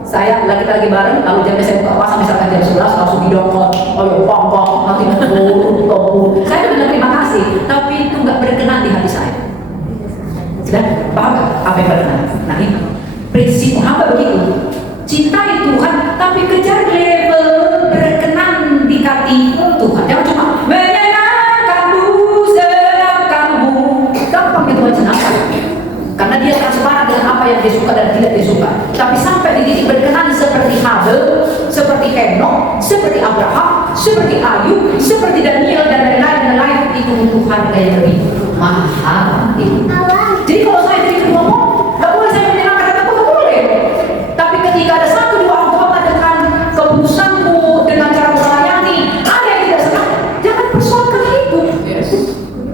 saya lagi bareng, kalau jamnya saya buka puasa misalkan jam 11 langsung didongkot, oh pong nanti topu. Saya benar terima kasih, tapi itu nggak berkenan di hati saya. Sudah paham nggak apa yang berkenan? Nah ini prinsip hamba begitu. Cintai Tuhan, tapi kejar level berkenan di hati Tuhan. Jangan cuma menyenangkanmu, senangkanmu. Gampang itu senangkan. Karena dia transparan dengan apa yang dia suka dan tidak dia suka. Tapi sampai di titik berkenan seperti Habel, seperti Henok, seperti Abraham, seperti Ayub, seperti Daniel dan lain-lain itu butuh harga yang lebih mahal. Jadi kalau saya jadi ngomong, nggak boleh saya menyenangkan kataku, nggak boleh. Tapi ketika ada 1-2 anggota dengan keputusanmu, dengan cara melayani, ada yang tidak senang, jangan persoalkan itu.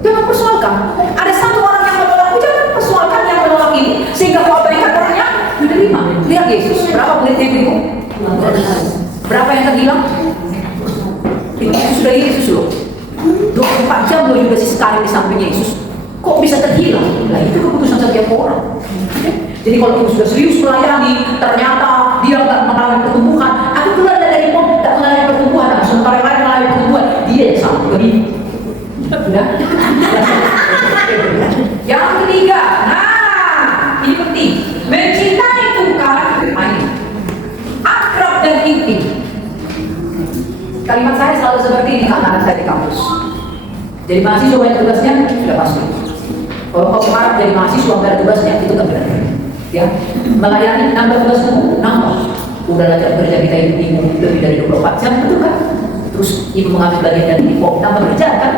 Jangan persoalkan. Ada satu orang yang menolakmu, jangan persoalkan yang menolak ini, sehingga kau abaikan orangnya menerima. Lihat Yesus, berapa murid yang bingung? Berapa yang terhilang? Itu sudah Yesus loh. 24 jam loh juga sekali di samping Yesus. Kok bisa terhilang? Nah itu keputusan setiap orang. Jadi kalau kita sudah serius melayani, ternyata dia nggak mengalami pertumbuhan, aku keluar dari pom, nggak mengalami pertumbuhan, nah, sementara yang lain mengalami pertumbuhan, dia yang sama, begini. Sudah? Yang ketiga, nah ini penting, mencintai Tuhan, akrab dan intim. Kalimat saya selalu seperti ini karena saya di kampus. Jadi mahasiswa banyak tugasnya sudah pasti. Kalau kau harap jadi mahasiswa nggak ada tugasnya itu kan benar. Ya, melayani nambah tugasmu nambah. Udah lajak kerja kita ibu lebih dari 24 jam betul kan? Terus ibu mengambil bagian dari ibu tambah kerjaan kan?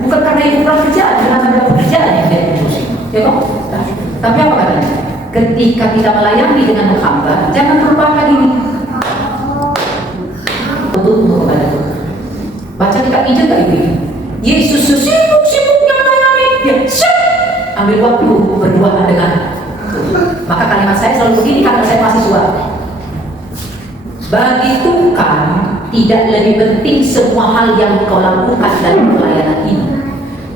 Bukan karena ibu kurang kerjaan, karena ada pekerjaan yang dia urusin. Ya kok? Nah, tapi apa katanya? Ketika kita melayani dengan menghamba, jangan melupakan ini. Untuk kepada Tuhan. Baca dekat Injil tak ibu ini? Yesus sibuk-sibuknya melayani, dia ambil waktu berduaan dengan Tuhan. Maka kalimat saya selalu begini karena saya mahasiswa. Bagi Tuhan tidak lebih penting semua hal yang kau lakukan dalam pelayanan ini.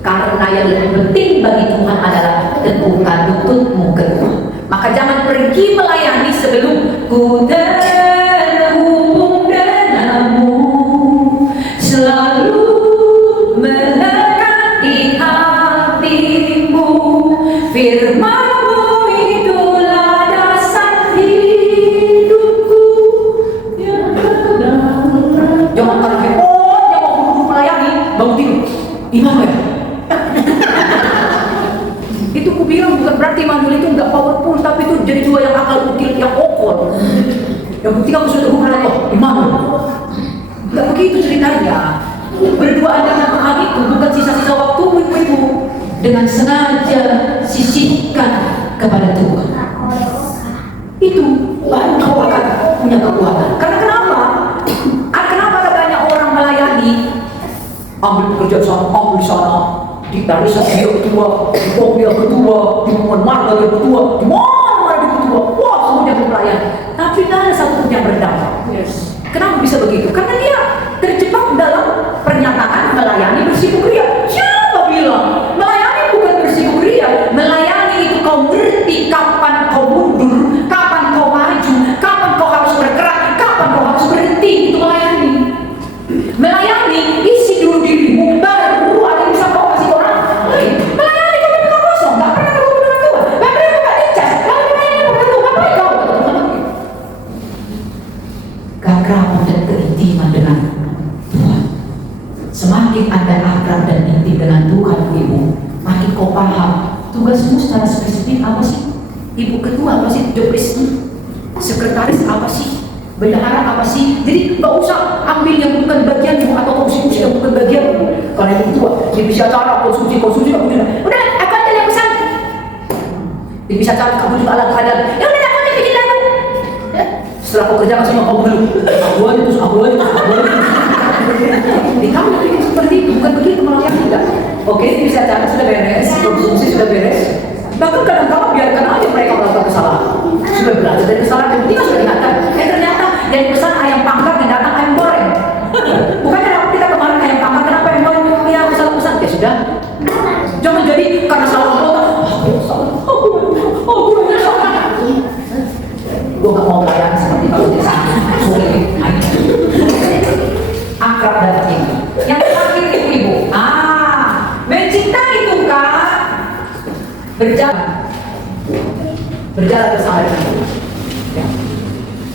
Karena yang lebih penting bagi Tuhan adalah teguhkan lututmu ke Tuhan. Maka jangan pergi melayani sebelum ku terhubung denganmu. Firman-Mu itulah dasar hidupku. Jangan kalian heboh, jangan buru-buru melayani, bangun tidur. Iman ya? Itu ku bilang bukan berarti Immanuel itu nggak powerful, tapi itu jadi dua yang akal ukil, yang okor. Yang penting aku sudah hubungan Allah, Immanuel. Nggak begitu ceritanya. Berduaan dengan Tuhan itu bukan sisa-sisa waktumu ibu-ibu. Dengan sengaja sisihkan kepada Tuhan. Itu baru kau akan punya kekuatan. Karena kenapa? Kenapa ada banyak orang melayani? Ambil pekerjaan sana, ambil sana. Di Tarisa dia ketua, di Pom dia ketua, di Marga dia ketua, di mana dia ketua. Wah, semuanya melayani. Tapi tidak ada satu pun yang berdampak. Yes. Kenapa bisa begitu? Karena dia terjebak dalam pernyataan melayani bersibuk ria. Siapa bilang? Melayani bukan bersibuk ria. Melayani itu kau ngerti kapan kau mundur, kapan kau maju, kapan kau harus bergerak, kapan kau harus berhenti. Itu melayani. Melayani, isi dulu dirimu, baru ada yang bisa kau kasih orang lain. Melayani kau bukan kosong, gak pernah kau benar Tuhan. Gak pernah kau gak dicas, kalau melayani bukan Tuhan, ngapain kau? Keakraban dan keintiman dengan Tuhan. Semakin Anda akrab dan intim dengan Tuhan, ibu, makin kau paham tugasmu secara spesifik apa sih? Ibu ketua apa sih? Jobdeskmu? Sekretaris apa sih? Bendahara apa sih? Jadi nggak usah ambil yang bukan bagianmu atau konsumsi yang bukan bagianmu. Karena ibu ketua, dia bisa cara konsumsi kamu juga. Udah, aku aja yang pesan. Dia bisa cara kamu juga alat-alat. Ya udah, aku aja bikin lagu. Setelah kau kerja masih mau kau belum. Aku aja. Di kamu bikin seperti itu, bukan begitu melayani tidak. Oke, bisa cara sudah beres, konsumsi sudah beres. Bahkan kadang-kadang biarkan aja mereka melakukan kesalahan. Sudah belajar dari kesalahan yang penting sudah diingatkan. Ternyata yang pesan ayam panggang yang datang ayam goreng. Bukan kenapa kita kemarin ayam panggang, kenapa ayam goreng? Ya salah pesan. Ya sudah. Jangan jadi karena salah anggota. Gue gak mau melayani seperti kalau di sana. Akrab dan intim. Yang terakhir ibu-ibu. Mencintai Tuhan, berjalan bersama dengan Tuhan.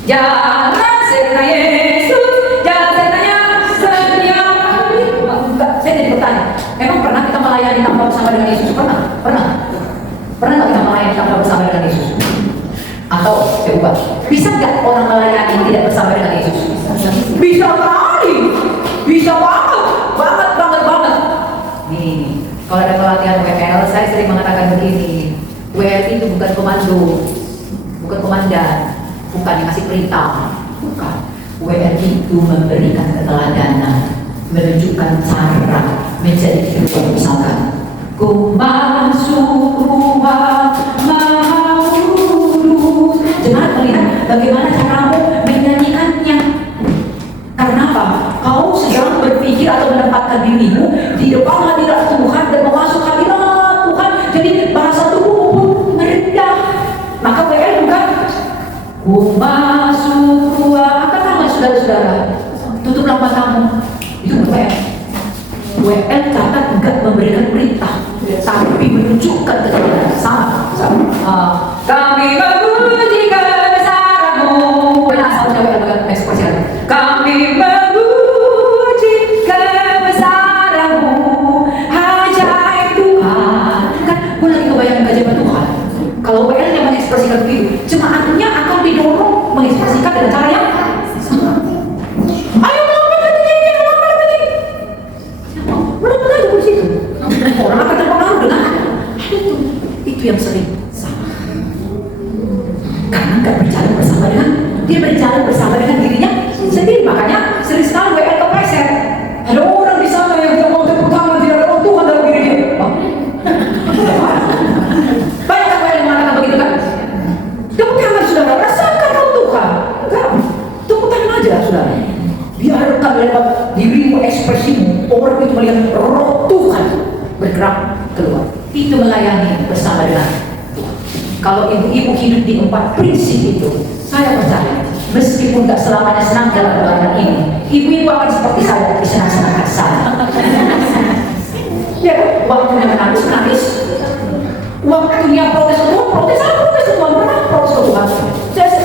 Jalan serta Yesus, jalan sertanya setiap hari. Enggak, saya jadi bertanya. Emang pernah kita melayani tanpa bersama dengan Yesus? Pernah nggak kita melayani tanpa bersama dengan Yesus? Atau coba, bisa nggak orang melayani tidak bersama dengan Yesus? Bisa sekali, bisa banget. Nih, kalau ada pelatihan WL, saya sering mengatakan begini. WL itu bukan komando, bukan komandan, bukan yang ngasih perintah, bukan. WL itu memberikan keteladanan, menunjukkan cara menjadi hidup. Misalkan, ku masuk rumah Maha Kudus. Jemaat melihat bagaimana caramu menyanyikannya. Karena apa? Kau sedang berpikir atau menempatkan dirimu di depan hadirat Tuhan dan memasuk hadirat Tuhan. Jadi bahasa tubuhmu pun merendah. Maka WL bukan ku masuk ruang. Katakanlah saudara-saudara, tutuplah matamu. Itu WL. WL kata enggak memberikan perintah, tapi menunjukkan keteladanan. Sama. Kami memuji kebesaran-Mu. Benar asalnya WL bukan ekspresi. Kami memuji kebesaran-Mu, ajaib Tuhan. Kan gue lagi ngebayangin keajaiban Tuhan. Kalau WL yang mengekspresikan begitu, jemaatnya akan didorong mengekspresikan dengan cara yang sama. Ayo melakukan begini. Belum ada di situ. Orang akan terpengaruh dengan itu yang sering salah. Karena nggak berjalan bersama dengan dia, berjalan bersama dengan dirinya sendiri. Makanya sering sekali WL kepleset. Ada orang di sana yang tidak mau tepuk tangan, tidak ada Tuhan dalam diri dia. Banyak kan WL yang mengatakan begitu kan? Tepuk tangan saudara, rasakan roh Tuhan. Enggak, tepuk tangan aja saudara. Biarkan lewat dirimu, ekspresimu, orang itu melihat roh Tuhan bergerak keluar. Itu melayani bersama dengan Tuhan. Kalau ibu-ibu hidup di 4 prinsip itu, saya percaya meskipun tak selamanya senang dalam pelayanan ini, ibu-ibu akan seperti saya disenang-senangkan saya. Ya, waktunya menangis. waktunya protes ke Tuhan, protes ke Tuhan, pernah protes ke Tuhan.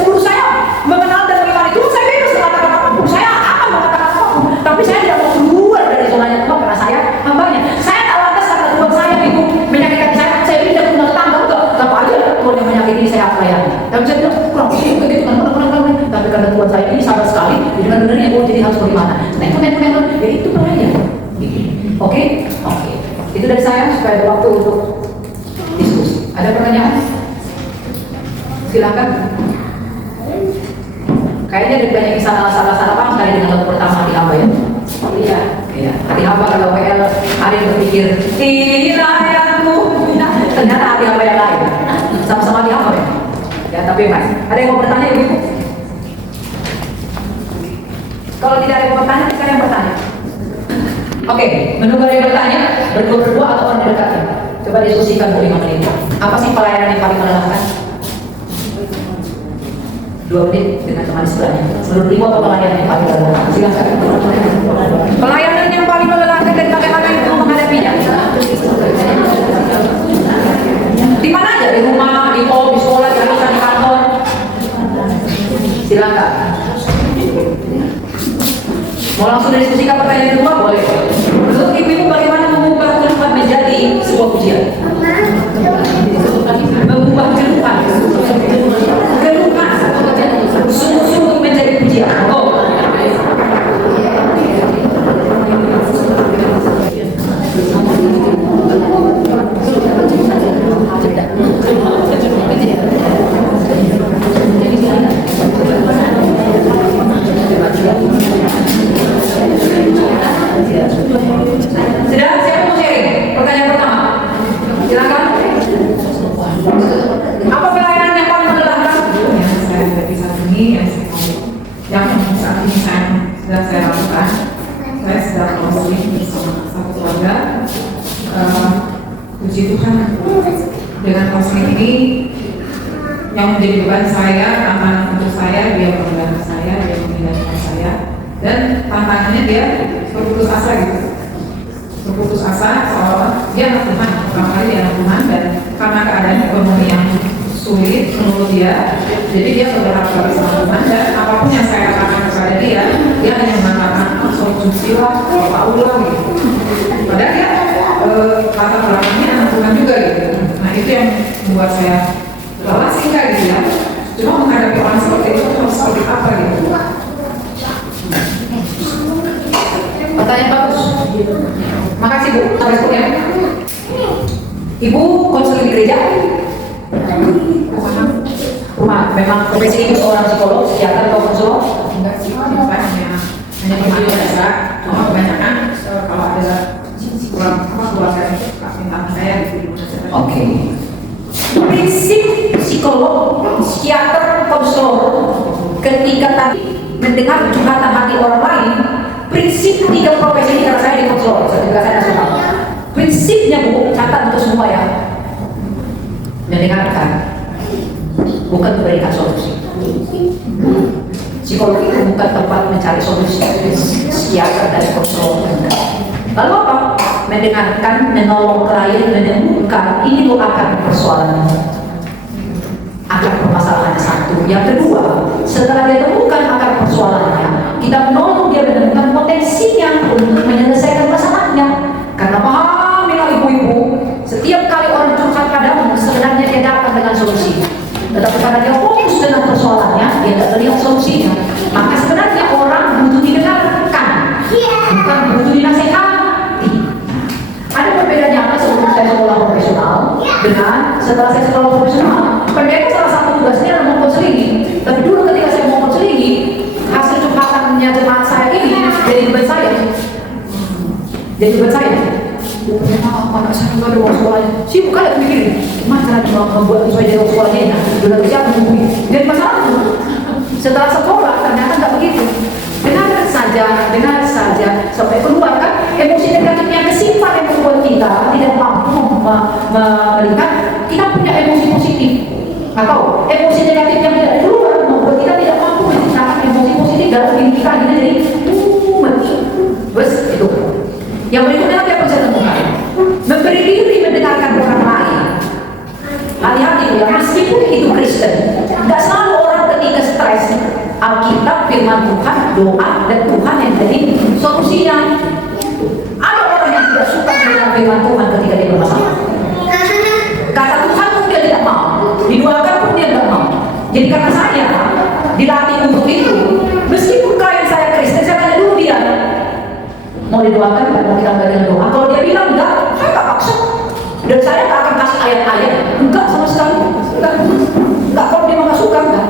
Menurut saya mengenal dan beriman itu saya bebas mengatakan apapun, saya akan mengatakan apapun, tapi saya tidak mau keluar dari zonanya Tuhan karena saya hambanya. Saya tak lantas karena Tuhan saya itu menyakitkan saya pindah ke rumah tangga, enggak apa aja Tuhan yang menyakiti saya apa ya. Tapi saya bilang kurang begitu kan, tapi karena Tuhan saya ini sabar sekali, jadi benar-benar ya jadi harus bagaimana. Nah itu ya itu bahaya. Oke. Itu dari saya supaya ada waktu untuk diskusi. Ada pertanyaan? Silakan. Kayaknya ada banyak salah paham sekali dengan lagu pertama hati hamba ya. Iya. Hati hamba kalau WL ada yang berpikir ini rakyatku, ternyata hati hamba yang lain. Sama-sama hati hamba ya. Ya tapi mas, ada yang mau bertanya ibu? Kalau tidak ada yang mau bertanya, saya yang bertanya. Oke, menunggu ada yang bertanya, berdua atau orang dekatnya. Coba diskusikan dulu 5 menit. Apa sih pelayanan yang paling melelahkan? 2 menit dengan teman sebelahnya. Menurut ibu apa pelayanan yang paling melelahkan? Silakan. Pelayanan yang paling melelahkan dan bagaimana itu menghadapinya? Di mana aja? Di rumah, di mall, di sekolah, di kantor. Silakan. Mau langsung diskusikan pertanyaan kedua boleh. Menurut ibu bagaimana mengubah keluhan menjadi sebuah pujian? Mengubah keluhan sungguh-sungguh menjadi pujian. Sudah, siapa mau sharing? Pertanyaan pertama. Silakan. Apa pelayanan yang paling melelahkan? Yang saya hadapi saat ini, yang saat ini sedang saya lakukan, saya sedang konseling bersama satu keluarga. Puji Tuhan, dengan konseling ini yang menjadi beban saya, tantangan untuk saya, dia membantu saya, dia mengingatkan saya, dan tantangannya dia berputus asa gitu. Berputus asa seolah dia anak Tuhan, pertama kali dia anak Tuhan, dan karena keadaan ekonomi yang sulit menurut dia, jadi dia berharap lagi sama Tuhan, dan apapun yang saya katakan kepada dia hanya mengatakan solusi lah, ulang gitu. Padahal dia latar belakangnya anak Tuhan juga gitu. Nah itu yang membuat saya lelah sehingga gitu ya. Cuma menghadapi orang seperti itu harus seperti apa gitu. Pertanyaan bagus. Makasih Bu, responnya. Ibu konseling di gereja? Rumah, memang profesi ibu seorang psikolog, psikiater atau konselor? Enggak sih, hanya begitu saja. Cuma kebanyakan kalau ada kurang keluarga itu tentang saya gitu. Oke. Prinsip psikolog, psikiater, konselor ketika tadi mendengar curhatan hati orang lain, prinsip 3 profesi ini karena saya di konselor, ketika saya nasional. Prinsipnya Bu, catat untuk semua ya. Mendengarkan, bukan memberikan solusi. Psikolog itu bukan tempat mencari solusi, psikiater dan konselor. Lalu apa? Mendengarkan, menolong klien, menemukan ini loh akar persoalannya, akar permasalahannya satu. Yang kedua, setelah dia temukan akar persoalannya, kita menolong dia menemukan potensinya untuk menyelesaikan masalahnya. Karena pahamilah ibu-ibu, setiap kali orang curhat padamu, sebenarnya dia datang dengan solusi. Tetapi karena dia fokus dengan persoalannya, dia tidak melihat solusinya. Maka sebenarnya orang butuh didengarkan, bukan butuh dinasehati. Ada perbedaan nyata sebelum saya sekolah profesional dengan setelah saya sekolah profesional. Pendeta salah satu tugasnya adalah mengkonselingi. Tapi dulu ketika saya mau konselingi, hasil curhatannya jemaat saya ini jadi beban saya. Jadi beban saya. Anak saya nggak ada uang sekolahnya. Sibuk kali mikir, gimana cara membuat supaya jadi uang sekolahnya enak. Sudah kerja menghubungi. Jadi masalah. Setelah sekolah ternyata nggak begitu. Dengar saja sampai keluar kan emosi negatif yang kesimpan yang membuat kita tidak mampu melihat kita punya emosi positif, atau emosi negatif yang tidak keluar membuat kita tidak mampu menciptakan emosi positif dalam diri kita. Kita jadi bes itu. Yang berikutnya apa yang saya temukan? Memberi diri mendengarkan orang lain. Hati-hati ya, meskipun itu Kristen, nggak selalu orang ketika stres Alkitab, firman Tuhan, doa, dan Tuhan yang jadi solusinya. Ada orang yang tidak suka dengan firman Tuhan ketika dia bermasalah. Kata Tuhan pun dia tidak mau, didoakan pun dia tidak mau. Jadi karena saya dilatih untuk itu, meskipun klien saya Kristen, saya tanya dulu dia mau didoakan nggak, mau kita dengan doa. Kalau dia bilang enggak, saya nggak paksa. Dan saya nggak akan kasih ayat-ayat, enggak sama sekali, enggak. Kalau dia nggak suka enggak.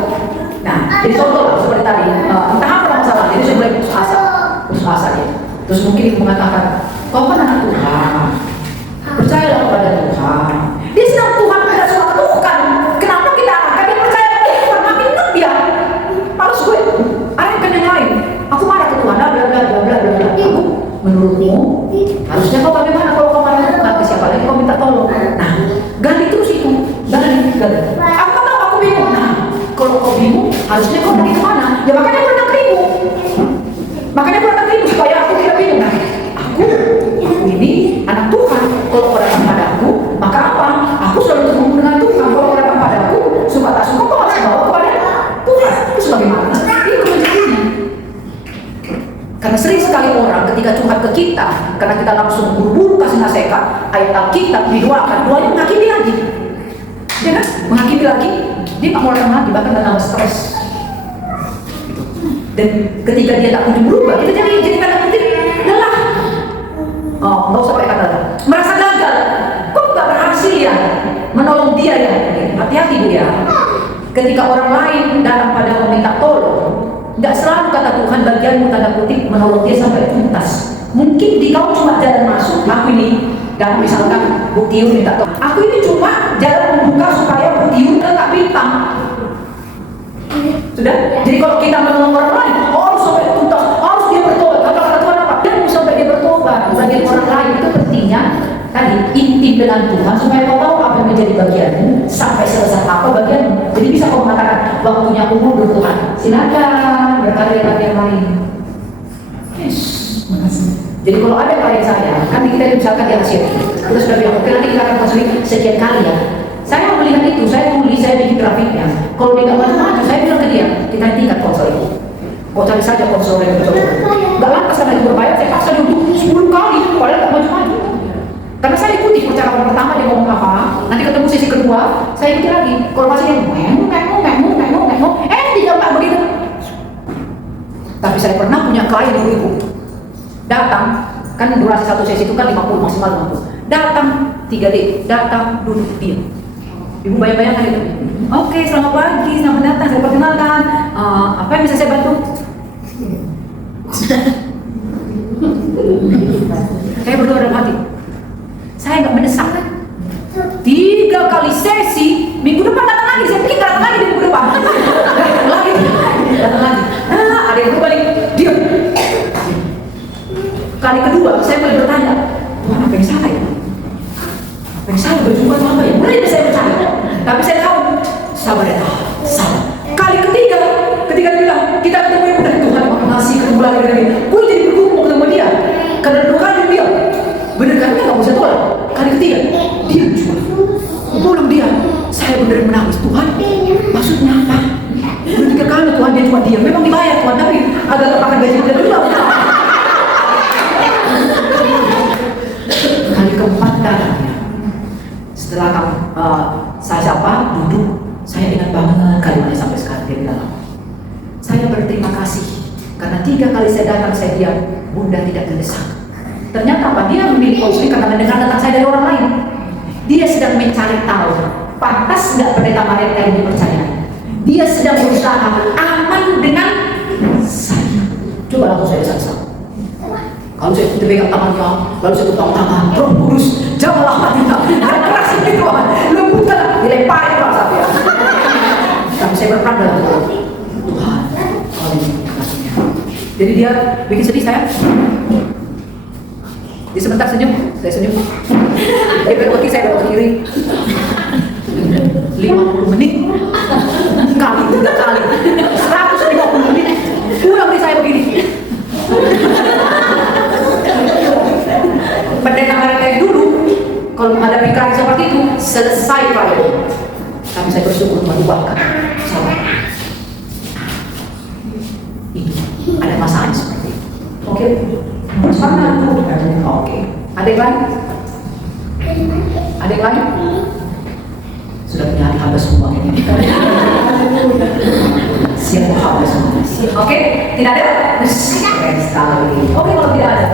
Nah, jadi contoh lah seperti tadi, entah apa masalah, jadi saya mulai putus asa dia. Terus mungkin dia mengatakan, kau kan anak Tuhan, percayalah kepada Tuhan. Dia sedang Tuhan tidak suka Tuhan. Kenapa kita akan dia percaya pada Tuhan? Makin enak dia. Harus gue arahkan yang lain. Aku marah ke Tuhan, bla bla bla bla bla bla. Aku menurutmu harusnya kau bagaimana kalau kau marah ke Tuhan? Ke siapa lagi kau minta tolong? Nah, ganti terus itu, ganti. Aku tahu aku bingung. Nah, kalau kau bingung, harusnya kau pergi kemana? Ya makanya kau datang keribu. Makanya kau datang keribu supaya aku tidak bingung. Nah, aku ini anak Tuhan. Kalau kau datang padaku, maka apa? Aku selalu bertemu dengan Tuhan. Kalau kau datang padaku, suka tak suka kau harus bawa kepada Tuhan. Itu sebagaimana? Ini kemenjadinya. Karena sering sekali orang ketika curhat ke kita, karena kita langsung buru-buru kasih nasihat, ayat Alkitab didoakan, doanya menghakimi lagi. Ya kan? Menghakimi lagi, dia tak mau lagi, bahkan dalam stres. Dan ketika dia tak kunjung berubah, kita jadi kata kutip lelah. Oh, nggak usah pakai kata merasa gagal. Kok nggak berhasil ya menolong dia ya? Hati-hati dia. Ketika orang lain datang pada meminta tolong, nggak selalu kata Tuhan bagianmu tanda kutip menolong dia sampai tuntas. Mungkin di kau cuma jalan masuk, aku ini dan misalkan Bu Tiun minta tolong, aku ini cuma jalan membuka supaya Bu Tiun tak bintang. Sudah? Jadi kalau kita menolong orang lain, harus sampai tuntas, harus dia bertobat. Kata Tuhan apa? Dia mau sampai dia bertobat. Bagian orang lain itu pentingnya tadi intim dengan Tuhan supaya kau tahu apa yang menjadi bagianmu sampai selesai apa bagianmu. Jadi bisa kau mengatakan waktunya aku mundur Tuhan. Silakan berkarya yang lain. Yes, makasih. Jadi kalau ada klien saya, kan kita misalkan di Asia, kita sudah bilang oke nanti kita akan konseling sekian kali ya. Saya melihat itu, saya tulis, saya bikin grafiknya. Kalau dia nggak maju, saya bilang ke dia, kita tingkat konseling. Kau cari saja konselor yang betul. Nggak lantas karena itu berbayar, saya paksa dia untuk 10 kali, padahal nggak maju-maju. Karena saya ikuti percakapan pertama dia ngomong apa, nanti ketemu sesi kedua, saya ikuti lagi. Kalau masih dia ngomong, tidak nggak begitu. Tapi saya pernah punya klien dulu ibu, datang, kan durasi satu sesi itu kan 50 maksimal 50. Datang 3D, datang duduk diam. Ibu bayang-bayangkan itu. Oke, selamat pagi, selamat datang, saya perkenalkan. Apa yang bisa saya bantu? Saya berdoa dalam hati. Saya nggak mendesak. 3 kali sesi, minggu depan datang lagi. Saya pikir datang lagi di minggu depan. Datang lagi. Ada yang berbalik, diam. Kali kedua, saya mulai bertanya, Tuhan apa yang salah ya? Apa yang salah berjumpa sama ya? Mulai saya bertanya. Tapi saya tahu, sabar ya, sabar. Kali ketiga, ketika dia bilang, kita ketemu ibu dan Tuhan, makasih ketemu lagi. Gue jadi bergumul mau ketemu dia. Karena 2 kali dia, bener kan? Kita nggak bisa tolak. Kali ketiga, dia juga. Pulang dia, saya bener menangis. Tuhan, maksudnya apa? Udah 3 kali Tuhan dia cuma diam. Memang dibayar Tuhan, tapi agak terpakai gaji dia juga. Kali keempat datangnya. Setelah saya sapa, duduk, saya ingat banget kalimatnya sampai sekarang dia bilang, saya berterima kasih karena 3 kali saya datang saya diam, Bunda tidak terdesak. Ternyata apa? Dia memilih konseling karena mendengar tentang saya dari orang lain. Dia sedang mencari tahu, pantas nggak pendeta Mareta yang dipercaya. Dia sedang berusaha aman dengan saya. Coba langsung saya sasar. Kalau saya pegang tangannya, lalu saya pegang tangan, Roh Kudus, jamalah hatinya, dan kerasin di Tuhan, lembutkan, dilemparin bangsa dia. Tapi saya berperan dalam Tuhan, kasihnya. Jadi dia bikin sedih saya. Dia sebentar senyum, saya senyum. Dia belok ke kiri, saya belok ke kiri. 50 menit, kali 3 kali, 150 menit, pulang di saya begini. Pendeta Mareta yang dulu, kalau menghadapi klien seperti itu, selesai selesai Friday. Kami saya bersyukur mengubahkan salah. Itu ada masalah seperti itu. Oke, sama oke. Ada yang lain? Ada yang lain? Sudah punya hamba semua ini. Siap hamba semua. Oke, tidak ada? Keren sekali. Oke, kalau tidak ada.